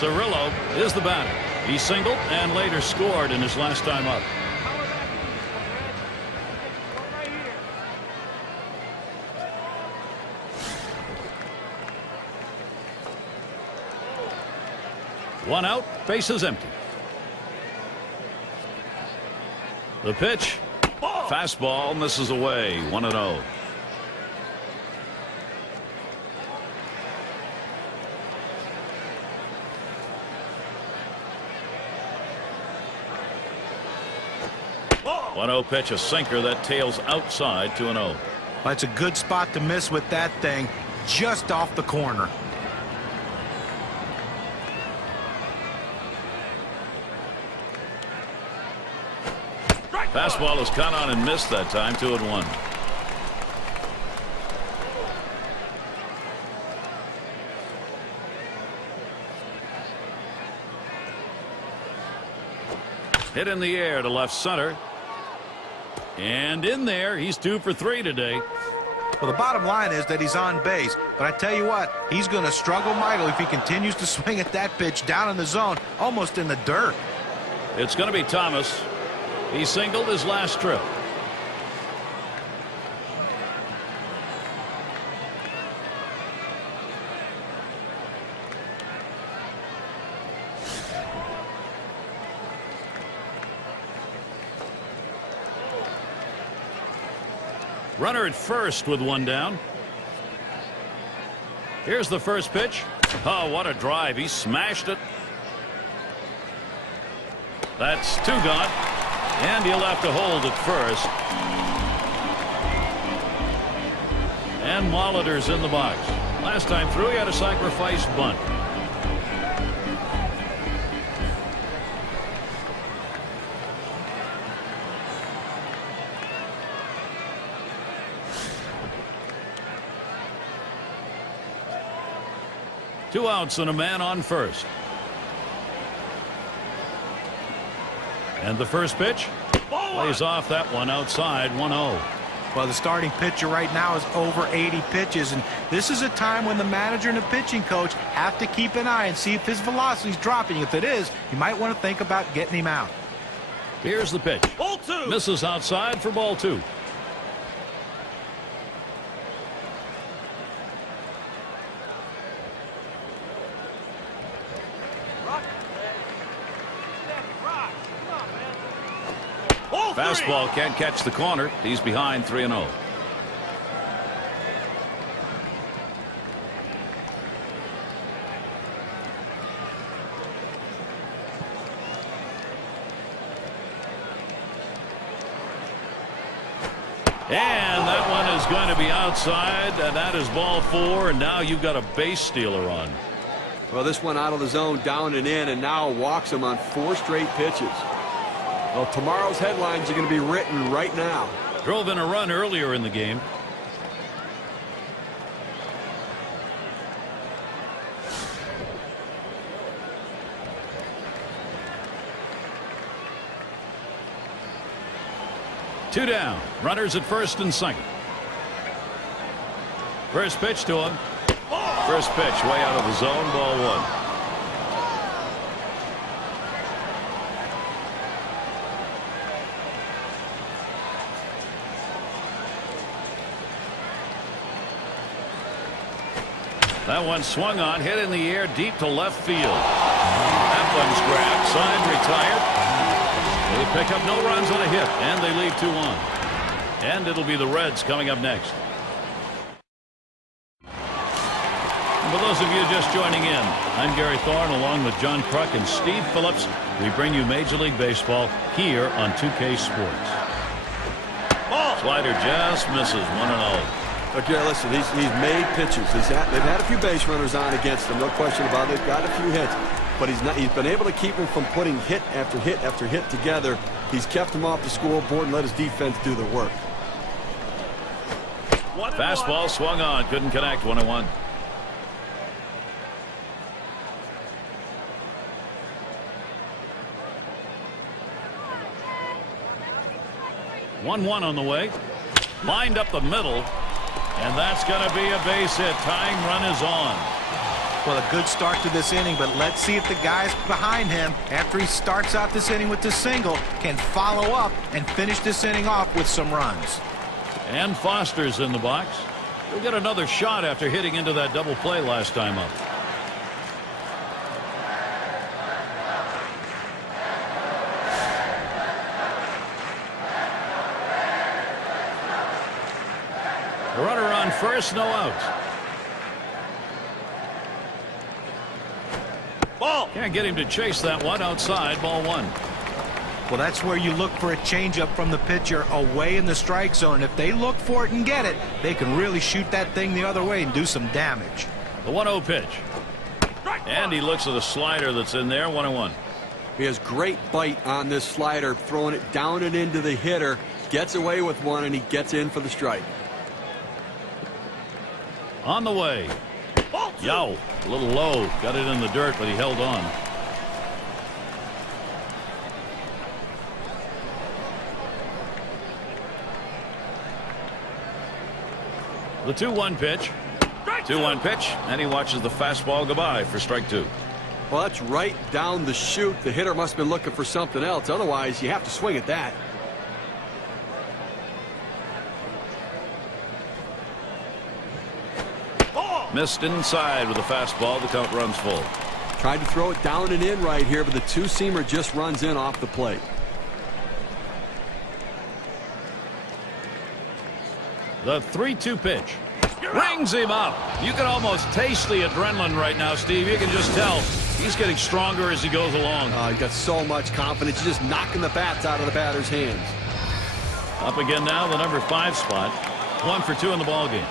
Cirillo is the batter. He singled and later scored in his last time up. One out, bases empty. The pitch. Fastball misses away. 1-0. 1-0 pitch, a sinker that tails outside 2-0. Well, it's a good spot to miss with that thing, just off the corner. Fastball is caught on and missed that time. 2-1. Hit in the air to left center. And in there, he's 2 for 3 today. Well, the bottom line is that he's on base. But I tell you what, he's going to struggle mightily if he continues to swing at that pitch down in the zone, almost in the dirt. It's going to be Thomas. He singled his last trip. Runner at first with 1 down. Here's the first pitch. Oh, what a drive. He smashed it. That's 2 gone. And he'll have to hold at first. And Molitor's in the box. Last time through, he had a sacrifice bunt. Two outs and a man on first. And the first pitch lays off that one outside. 1-0. Well, the starting pitcher right now is over 80 pitches, and this is a time when the manager and the pitching coach have to keep an eye and see if his velocity is dropping. If it is, you might want to think about getting him out. Here's the pitch. Ball 2. Misses outside for ball 2. Fastball can't catch the corner. He's behind 3-0. And that one is going to be outside, and that is ball 4, and now you've got a base stealer on. Well, this one out of the zone, down and in, and now walks him on 4 straight pitches. Well, tomorrow's headlines are going to be written right now. Drove in a run earlier in the game. Two down. Runners at first and second. First pitch to him. First pitch way out of the zone. Ball 1. That one swung on, hit in the air deep to left field. That one's grabbed, side retired. They pick up no runs on a hit, and they leave 2 on. And it'll be the Reds coming up next. And for those of you just joining in, I'm Gary Thorne along with John Kruk and Steve Phillips. We bring you Major League Baseball here on 2K Sports. Slider just misses. 1-0. Okay, listen, he's made pitches. They've had a few base runners on against him, no question about it. They've got a few hits, but he's been able to keep him from putting hit after hit after hit together. He's kept him off the scoreboard and let his defense do the work. Fastball swung on, couldn't connect. 1-1. On the way. Lined up the middle. And that's going to be a base hit. Tying run is on. Well, a good start to this inning, but let's see if the guys behind him, after he starts out this inning with the single, can follow up and finish this inning off with some runs. And Foster's in the box. He'll get another shot after hitting into that double play last time up. The runner on first, no outs. Ball. Can't get him to chase that one outside. Ball 1. Well, that's where you look for a changeup from the pitcher away in the strike zone. If they look for it and get it, they can really shoot that thing the other way and do some damage. The 1-0 pitch. And he looks at a slider that's in there, 1-1. He has great bite on this slider, throwing it down and into the hitter. Gets away with one, and he gets in for the strike. On the way. Yow, a little low. Got it in the dirt, but he held on. The 2-1 pitch. 2-1 pitch, and he watches the fastball go by for strike 2. Well, that's right down the chute. The hitter must have been looking for something else. Otherwise, you have to swing at that. Missed inside with a fastball. The count runs full. Tried to throw it down and in right here, but the two-seamer just runs in off the plate. The 3-2 pitch. Rings him up. You can almost taste the adrenaline right now, Steve. You can just tell he's getting stronger as he goes along. He's got so much confidence. He's just knocking the bats out of the batter's hands. Up again now, the number 5 spot. 1 for 2 in the ballgame.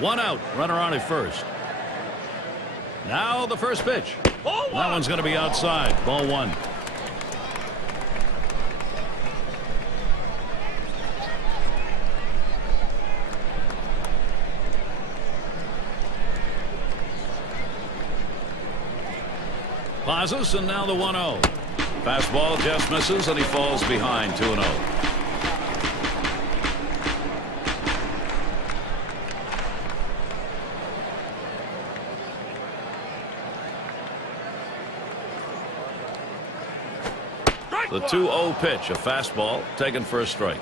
One out, runner on at first. Now the first pitch. That one's going to be outside. Ball 1. Pauses, and now the 1-0. Fastball just misses, and he falls behind 2-0. The 2-0 pitch, a fastball taken for a strike.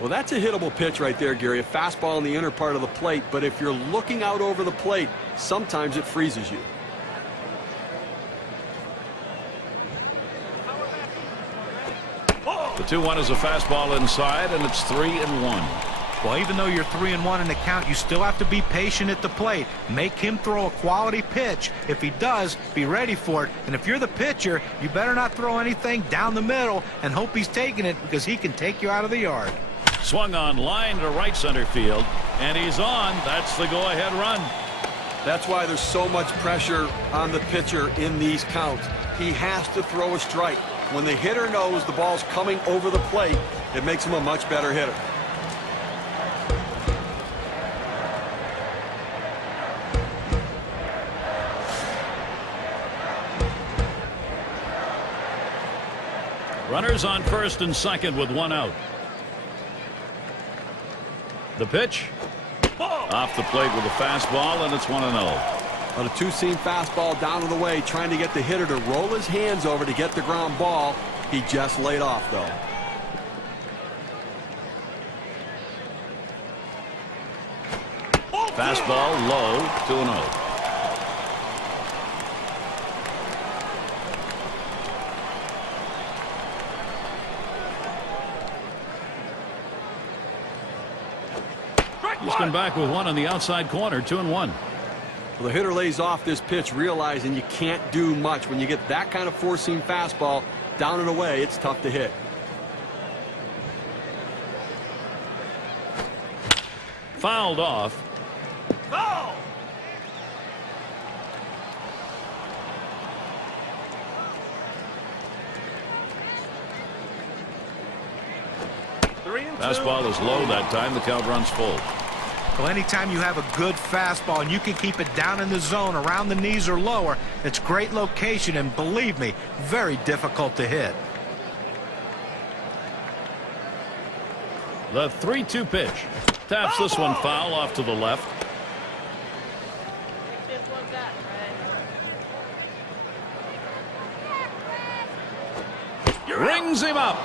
Well, that's a hittable pitch right there, Gary. A fastball in the inner part of the plate, but if you're looking out over the plate, sometimes it freezes you. The 2-1 is a fastball inside, and it's 3-1. Well, even though you're 3-1 in the count, you still have to be patient at the plate. Make him throw a quality pitch. If he does, be ready for it. And if you're the pitcher, you better not throw anything down the middle and hope he's taking it, because he can take you out of the yard. Swung on line to right center field, and he's on. That's the go-ahead run. That's why there's so much pressure on the pitcher in these counts. He has to throw a strike. When the hitter knows the ball's coming over the plate, it makes him a much better hitter. Runners on first and second with 1 out. The pitch. Off the plate with a fastball, and it's 1-0. On a two-seam fastball down to the way, trying to get the hitter to roll his hands over to get the ground ball. He just laid off, though. Fastball low, 2-0. He's come back with one on the outside corner, 2-1. Well, the hitter lays off this pitch, realizing you can't do much. When you get that kind of four-seam fastball down and away, it's tough to hit. Fouled off. Foul! Fastball is low that time. The count runs full. Well, anytime you have a good fastball and you can keep it down in the zone around the knees or lower, it's great location, and believe me, very difficult to hit. The 3-2 pitch. Taps this one foul off to the left. Rings him up.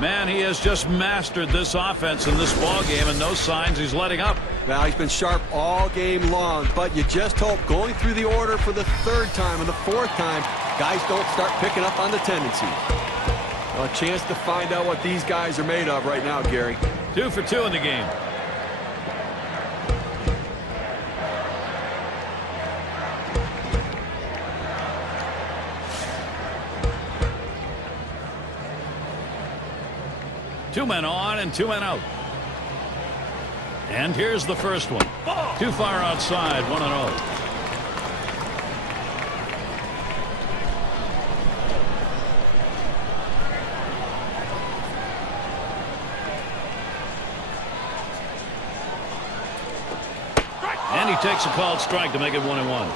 Man, he has just mastered this offense in this ball game, and no signs he's letting up. Well, he's been sharp all game long, but you just hope going through the order for the third time and the fourth time, guys don't start picking up on the tendencies. A chance to find out what these guys are made of right now, Gary. 2 for 2 in the game. Two men on and 2 men out. And here's the first one. Too far outside, 1-0. And he takes a called strike to make it 1-1.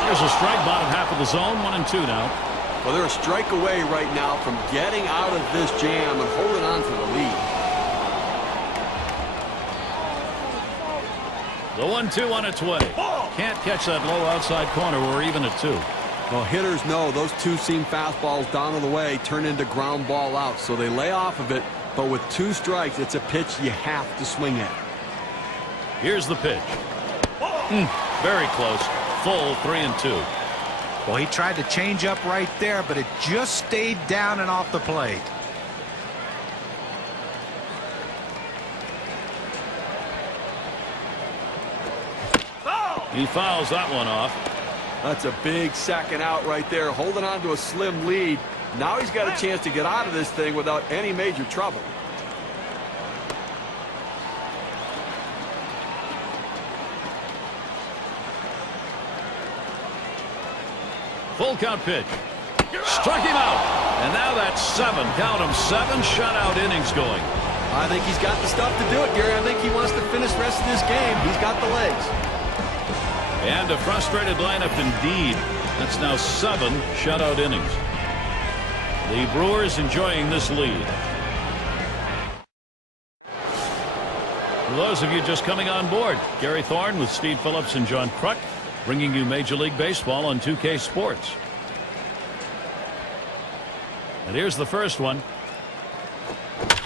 There's a strike, bottom half of the zone, 1-2 now. Well, they're a strike away right now from getting out of this jam and holding on to the lead. The 1-2 on its way. Can't catch that low outside corner. We're even at 2. Well, hitters know those 2-seam fastballs down on the way turn into ground ball outs, so they lay off of it. But with 2 strikes, it's a pitch you have to swing at. Here's the pitch. Very close. Full 3-2. Well, he tried to change up right there, but it just stayed down and off the plate. He fouls that one off. That's a big second out right there, holding on to a slim lead. Now he's got a chance to get out of this thing without any major trouble. Full count pitch. Struck him out. And now that's 7. Count him, 7 shutout innings going. I think he's got the stuff to do it, Gary. I think he wants to finish the rest of this game. He's got the legs. And a frustrated lineup indeed. That's now 7 shutout innings. The Brewers enjoying this lead. For those of you just coming on board, Gary Thorne with Steve Phillips and John Kruk, bringing you Major League Baseball on 2K Sports. And here's the first one.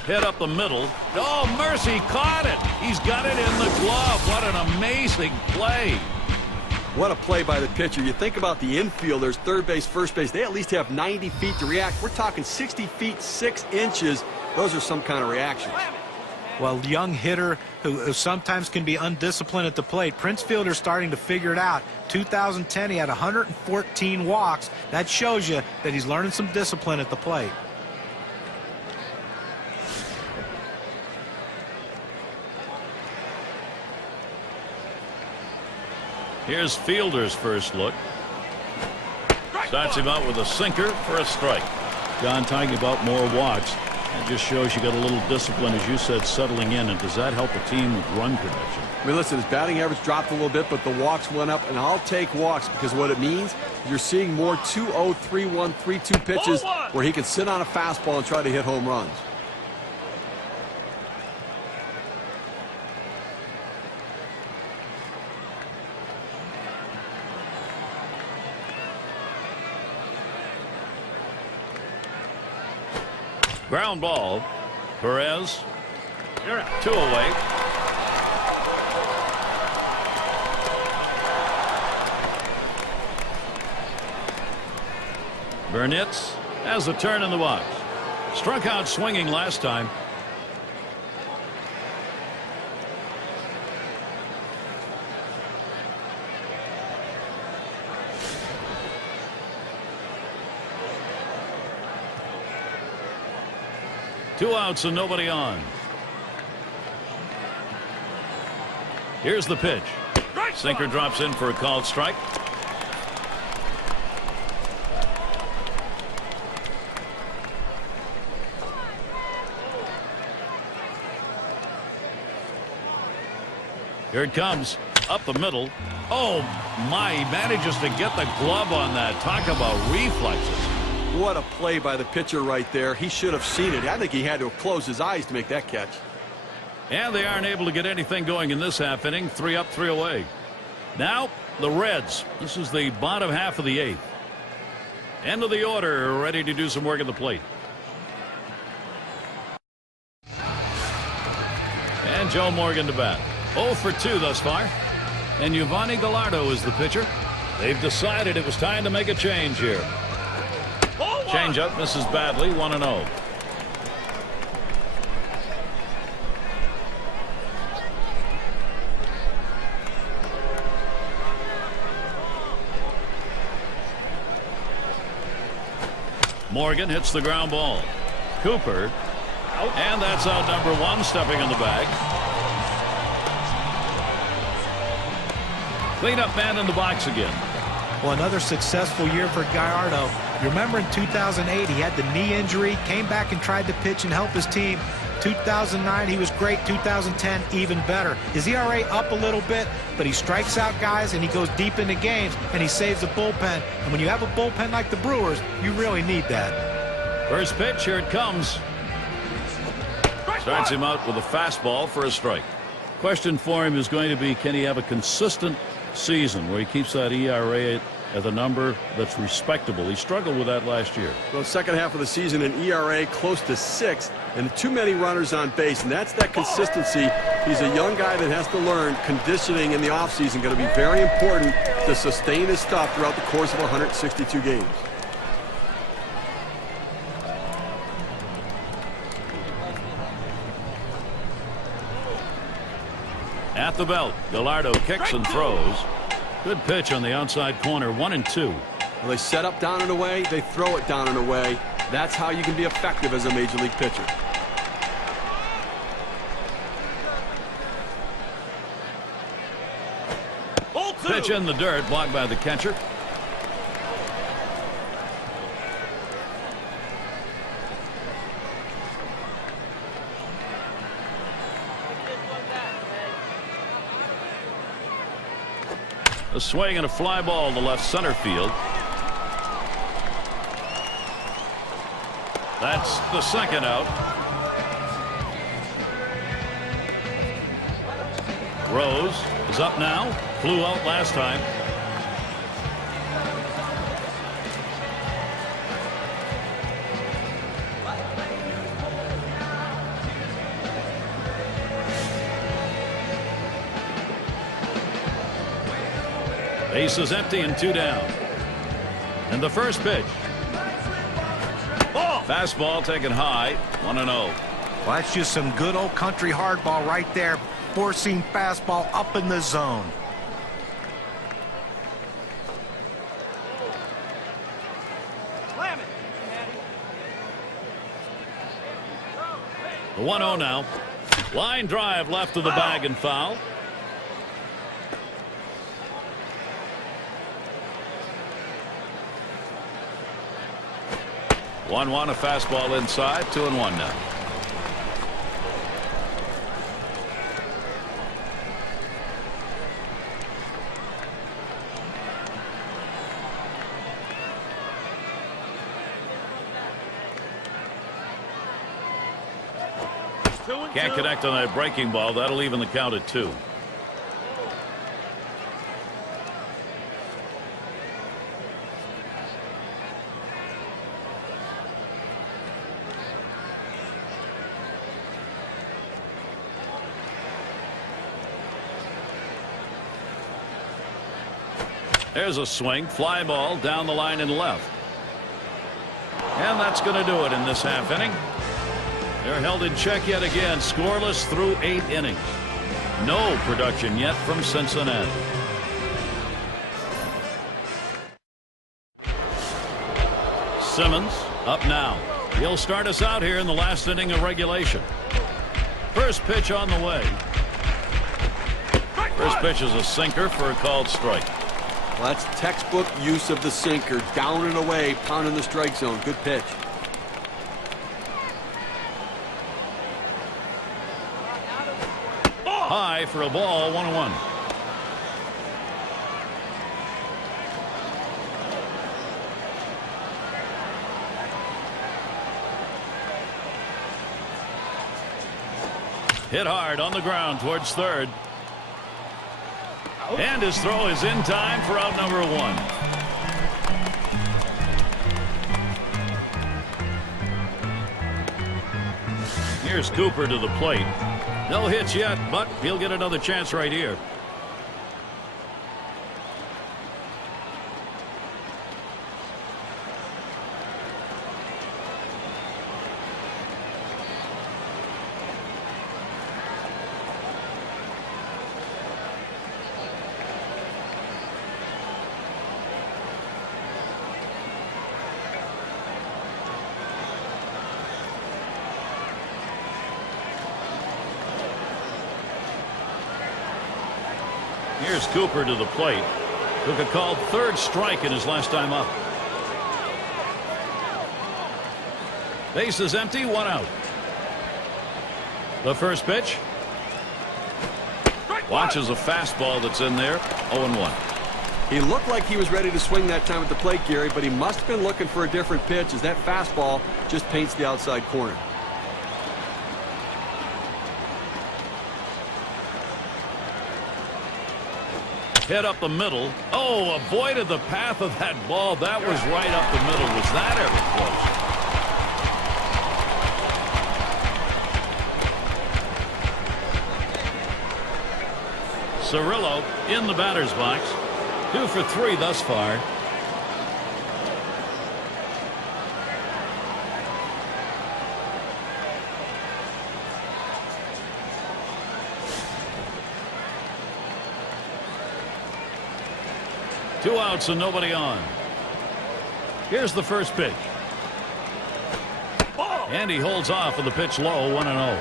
Hit up the middle. Oh, mercy, caught it. He's got it in the glove. What an amazing play. What a play by the pitcher. You think about the infielders, third base, first base, they at least have 90 feet to react. We're talking 60 feet, 6 inches. Those are some kind of reactions. Well, young hitter who sometimes can be undisciplined at the plate. Prince Fielder's starting to figure it out. 2010, he had 114 walks. That shows you that he's learning some discipline at the plate. Here's Fielder's first look. Starts him out with a sinker for a strike. John talking about more walks. It just shows you got a little discipline, as you said, settling in. And does that help a team with run production? I mean, listen, his batting average dropped a little bit, but the walks went up, and I'll take walks because what it means, you're seeing more 2-0, 3-1, 3-2 pitches where he can sit on a fastball and try to hit home runs. Ground ball. Perez. 2 away. Burnitz has a turn in the box. Struck out swinging last time. Two outs and nobody on. Here's the pitch. Sinker drops in for a called strike. Here it comes. Up the middle. Oh, my. He manages to get the glove on that. Talk about reflexes. What a play by the pitcher right there. He should have seen it. I think he had to have closed his eyes to make that catch. And they aren't able to get anything going in this half inning. 3 up, 3 away. Now, the Reds. This is the bottom half of the 8th. End of the order, ready to do some work at the plate. And Joe Morgan to bat. 0 for 2 thus far. And Yovani Gallardo is the pitcher. They've decided it was time to make a change here. Changeup misses badly, 1-0. Morgan hits the ground ball. Cooper. And that's out number 1, stepping in the bag. Cleanup man in the box again. Well, another successful year for Gallardo. You remember in 2008, he had the knee injury, came back and tried to pitch and help his team. 2009, he was great. 2010, even better. His ERA up a little bit, but he strikes out guys and he goes deep into games and he saves the bullpen. And when you have a bullpen like the Brewers, you really need that. First pitch, here it comes. Starts him out with a fastball for a strike. Question for him is going to be, can he have a consistent season where he keeps that ERA at the number that's respectable? He struggled with that last year. Well, second half of the season, an ERA close to 6 and too many runners on base, and that's that consistency. He's a young guy that has to learn conditioning in the offseason. Going to be very important to sustain his stuff throughout the course of 162 games. At the belt, Gallardo kicks and throws. Good pitch on the outside corner, 1-2. Well, they set up down and away, they throw it down and away. That's how you can be effective as a major league pitcher. Pitch in the dirt, blocked by the catcher. A swing and a fly ball to left center field. That's the second out. Rose is up now. Flew out last time. Base is empty and 2 down. And the first pitch. Fastball taken high, 1-0. Well, that's just some good old country hardball right there. Four-seam fastball up in the zone. The 1-0 now. Line drive left of the bag and foul. One, a fastball inside, 2-1 now. Can't connect on that breaking ball. That'll even the count at 2. There's a swing, fly ball down the line and left. And that's going to do it in this half inning. They're held in check yet again, scoreless through 8 innings. No production yet from Cincinnati. Simmons up now. He'll start us out here in the last inning of regulation. First pitch on the way. First pitch is a sinker for a called strike. Well, that's textbook use of the sinker. Down and away, pounding the strike zone. Good pitch. High for a ball, 1-1. Hit hard on the ground towards third. And his throw is in time for out number 1. Here's Cooper to the plate. No hits yet, but he'll get another chance right here. Here's Cooper to the plate. Took a called third strike in his last time up. Base is empty, 1 out. The first pitch. Watches a fastball that's in there, 0-1. He looked like he was ready to swing that time at the plate, Gary, but he must have been looking for a different pitch as that fastball just paints the outside corner. Hit up the middle. Oh, avoided the path of that ball. That was right up the middle. Was that ever close? Cirillo in the batter's box. 2 for 3 thus far. Two outs and nobody on. Here's the first pitch. And he holds off with the pitch low, 1-0.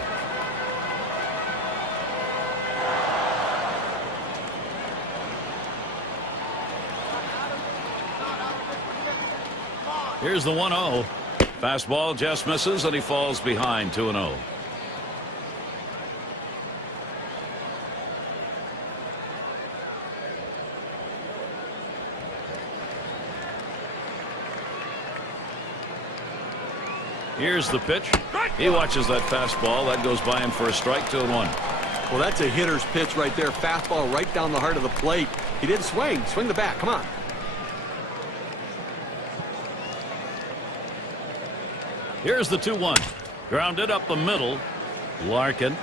Here's the 1-0. Fastball just misses and he falls behind, 2-0. Here's the pitch. He watches that fastball. That goes by him for a strike, 2-1. Well, that's a hitter's pitch right there. Fastball right down the heart of the plate. He didn't swing. Swing the bat. Come on. Here's the 2-1. Grounded up the middle. Larkin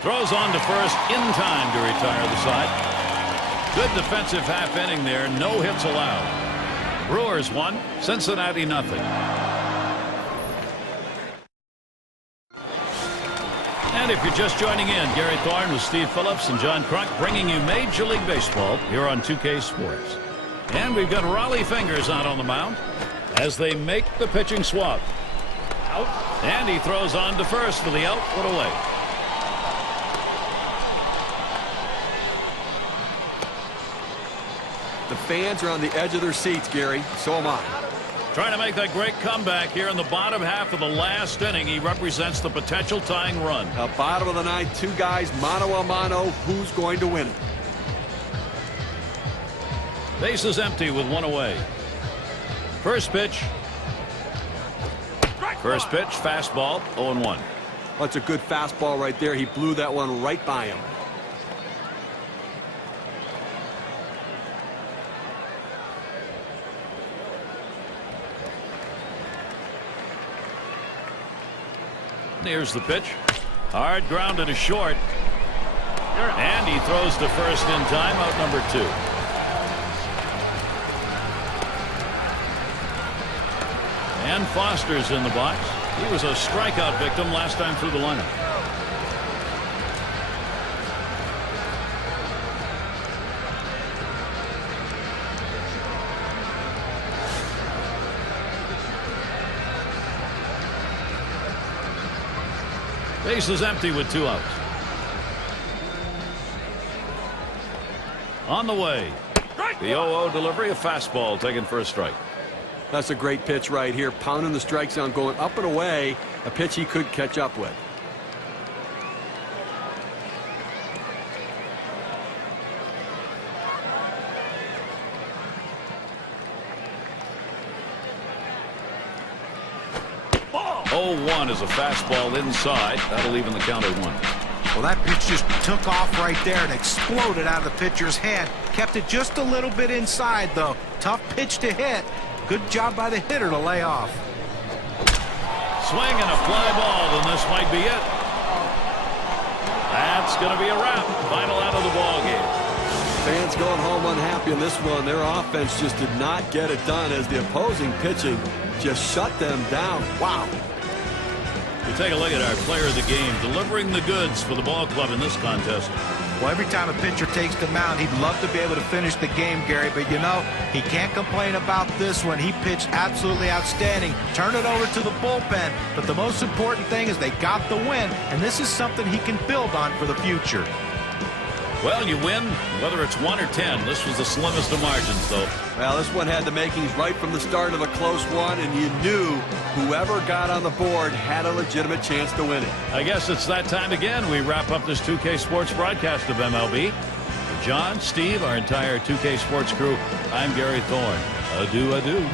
throws on to first in time to retire the side. Good defensive half inning there. No hits allowed. Brewers 1, Cincinnati 0. And if you're just joining in, Gary Thorne with Steve Phillips and John Crunk bringing you Major League Baseball here on 2K Sports. And we've got Raleigh Fingers out on the mound as they make the pitching swap. Out. And he throws on to first for the out. Put away. The fans are on the edge of their seats, Gary. So am I. Trying to make that great comeback here in the bottom half of the last inning. He represents the potential tying run. Bottom of the ninth, 2 guys, mano a mano. Who's going to win it? Base is empty with 1 away. First pitch. First pitch, fastball, 0-1. That's a good fastball right there. He blew that one right by him. Here's the pitch. Hard grounded to short. And he throws to first in time, out number 2. And Foster's in the box. He was a strikeout victim last time through the lineup. Base is empty with 2 outs. On the way. The 0-0 delivery, a fastball taken for a strike. That's a great pitch right here. Pounding the strike zone, going up and away. A pitch he could catch up with. Oh, 1 is a fastball inside. That'll even the count at 1. Well, that pitch just took off right there and exploded out of the pitcher's hand. Kept it just a little bit inside, though. Tough pitch to hit. Good job by the hitter to lay off. Swing and a fly ball, and this might be it. It's going to be a wrap. Final out of the ball game. Fans going home unhappy in this one. Their offense just did not get it done as the opposing pitching just shut them down. Wow. We take a look at our player of the game, delivering the goods for the ball club in this contest. Well, every time a pitcher takes the mound, he'd love to be able to finish the game, Gary. But, you know, he can't complain about this one. He pitched absolutely outstanding. Turn it over to the bullpen. But the most important thing is they got the win, and this is something he can build on for the future. Well, you win, whether it's 1 or 10. This was the slimmest of margins, though. Well, this one had the makings right from the start of a close one, and you knew whoever got on the board had a legitimate chance to win it. I guess it's that time again. We wrap up this 2K Sports broadcast of MLB. For John, Steve, our entire 2K Sports crew, I'm Gary Thorne. Adieu, adieu.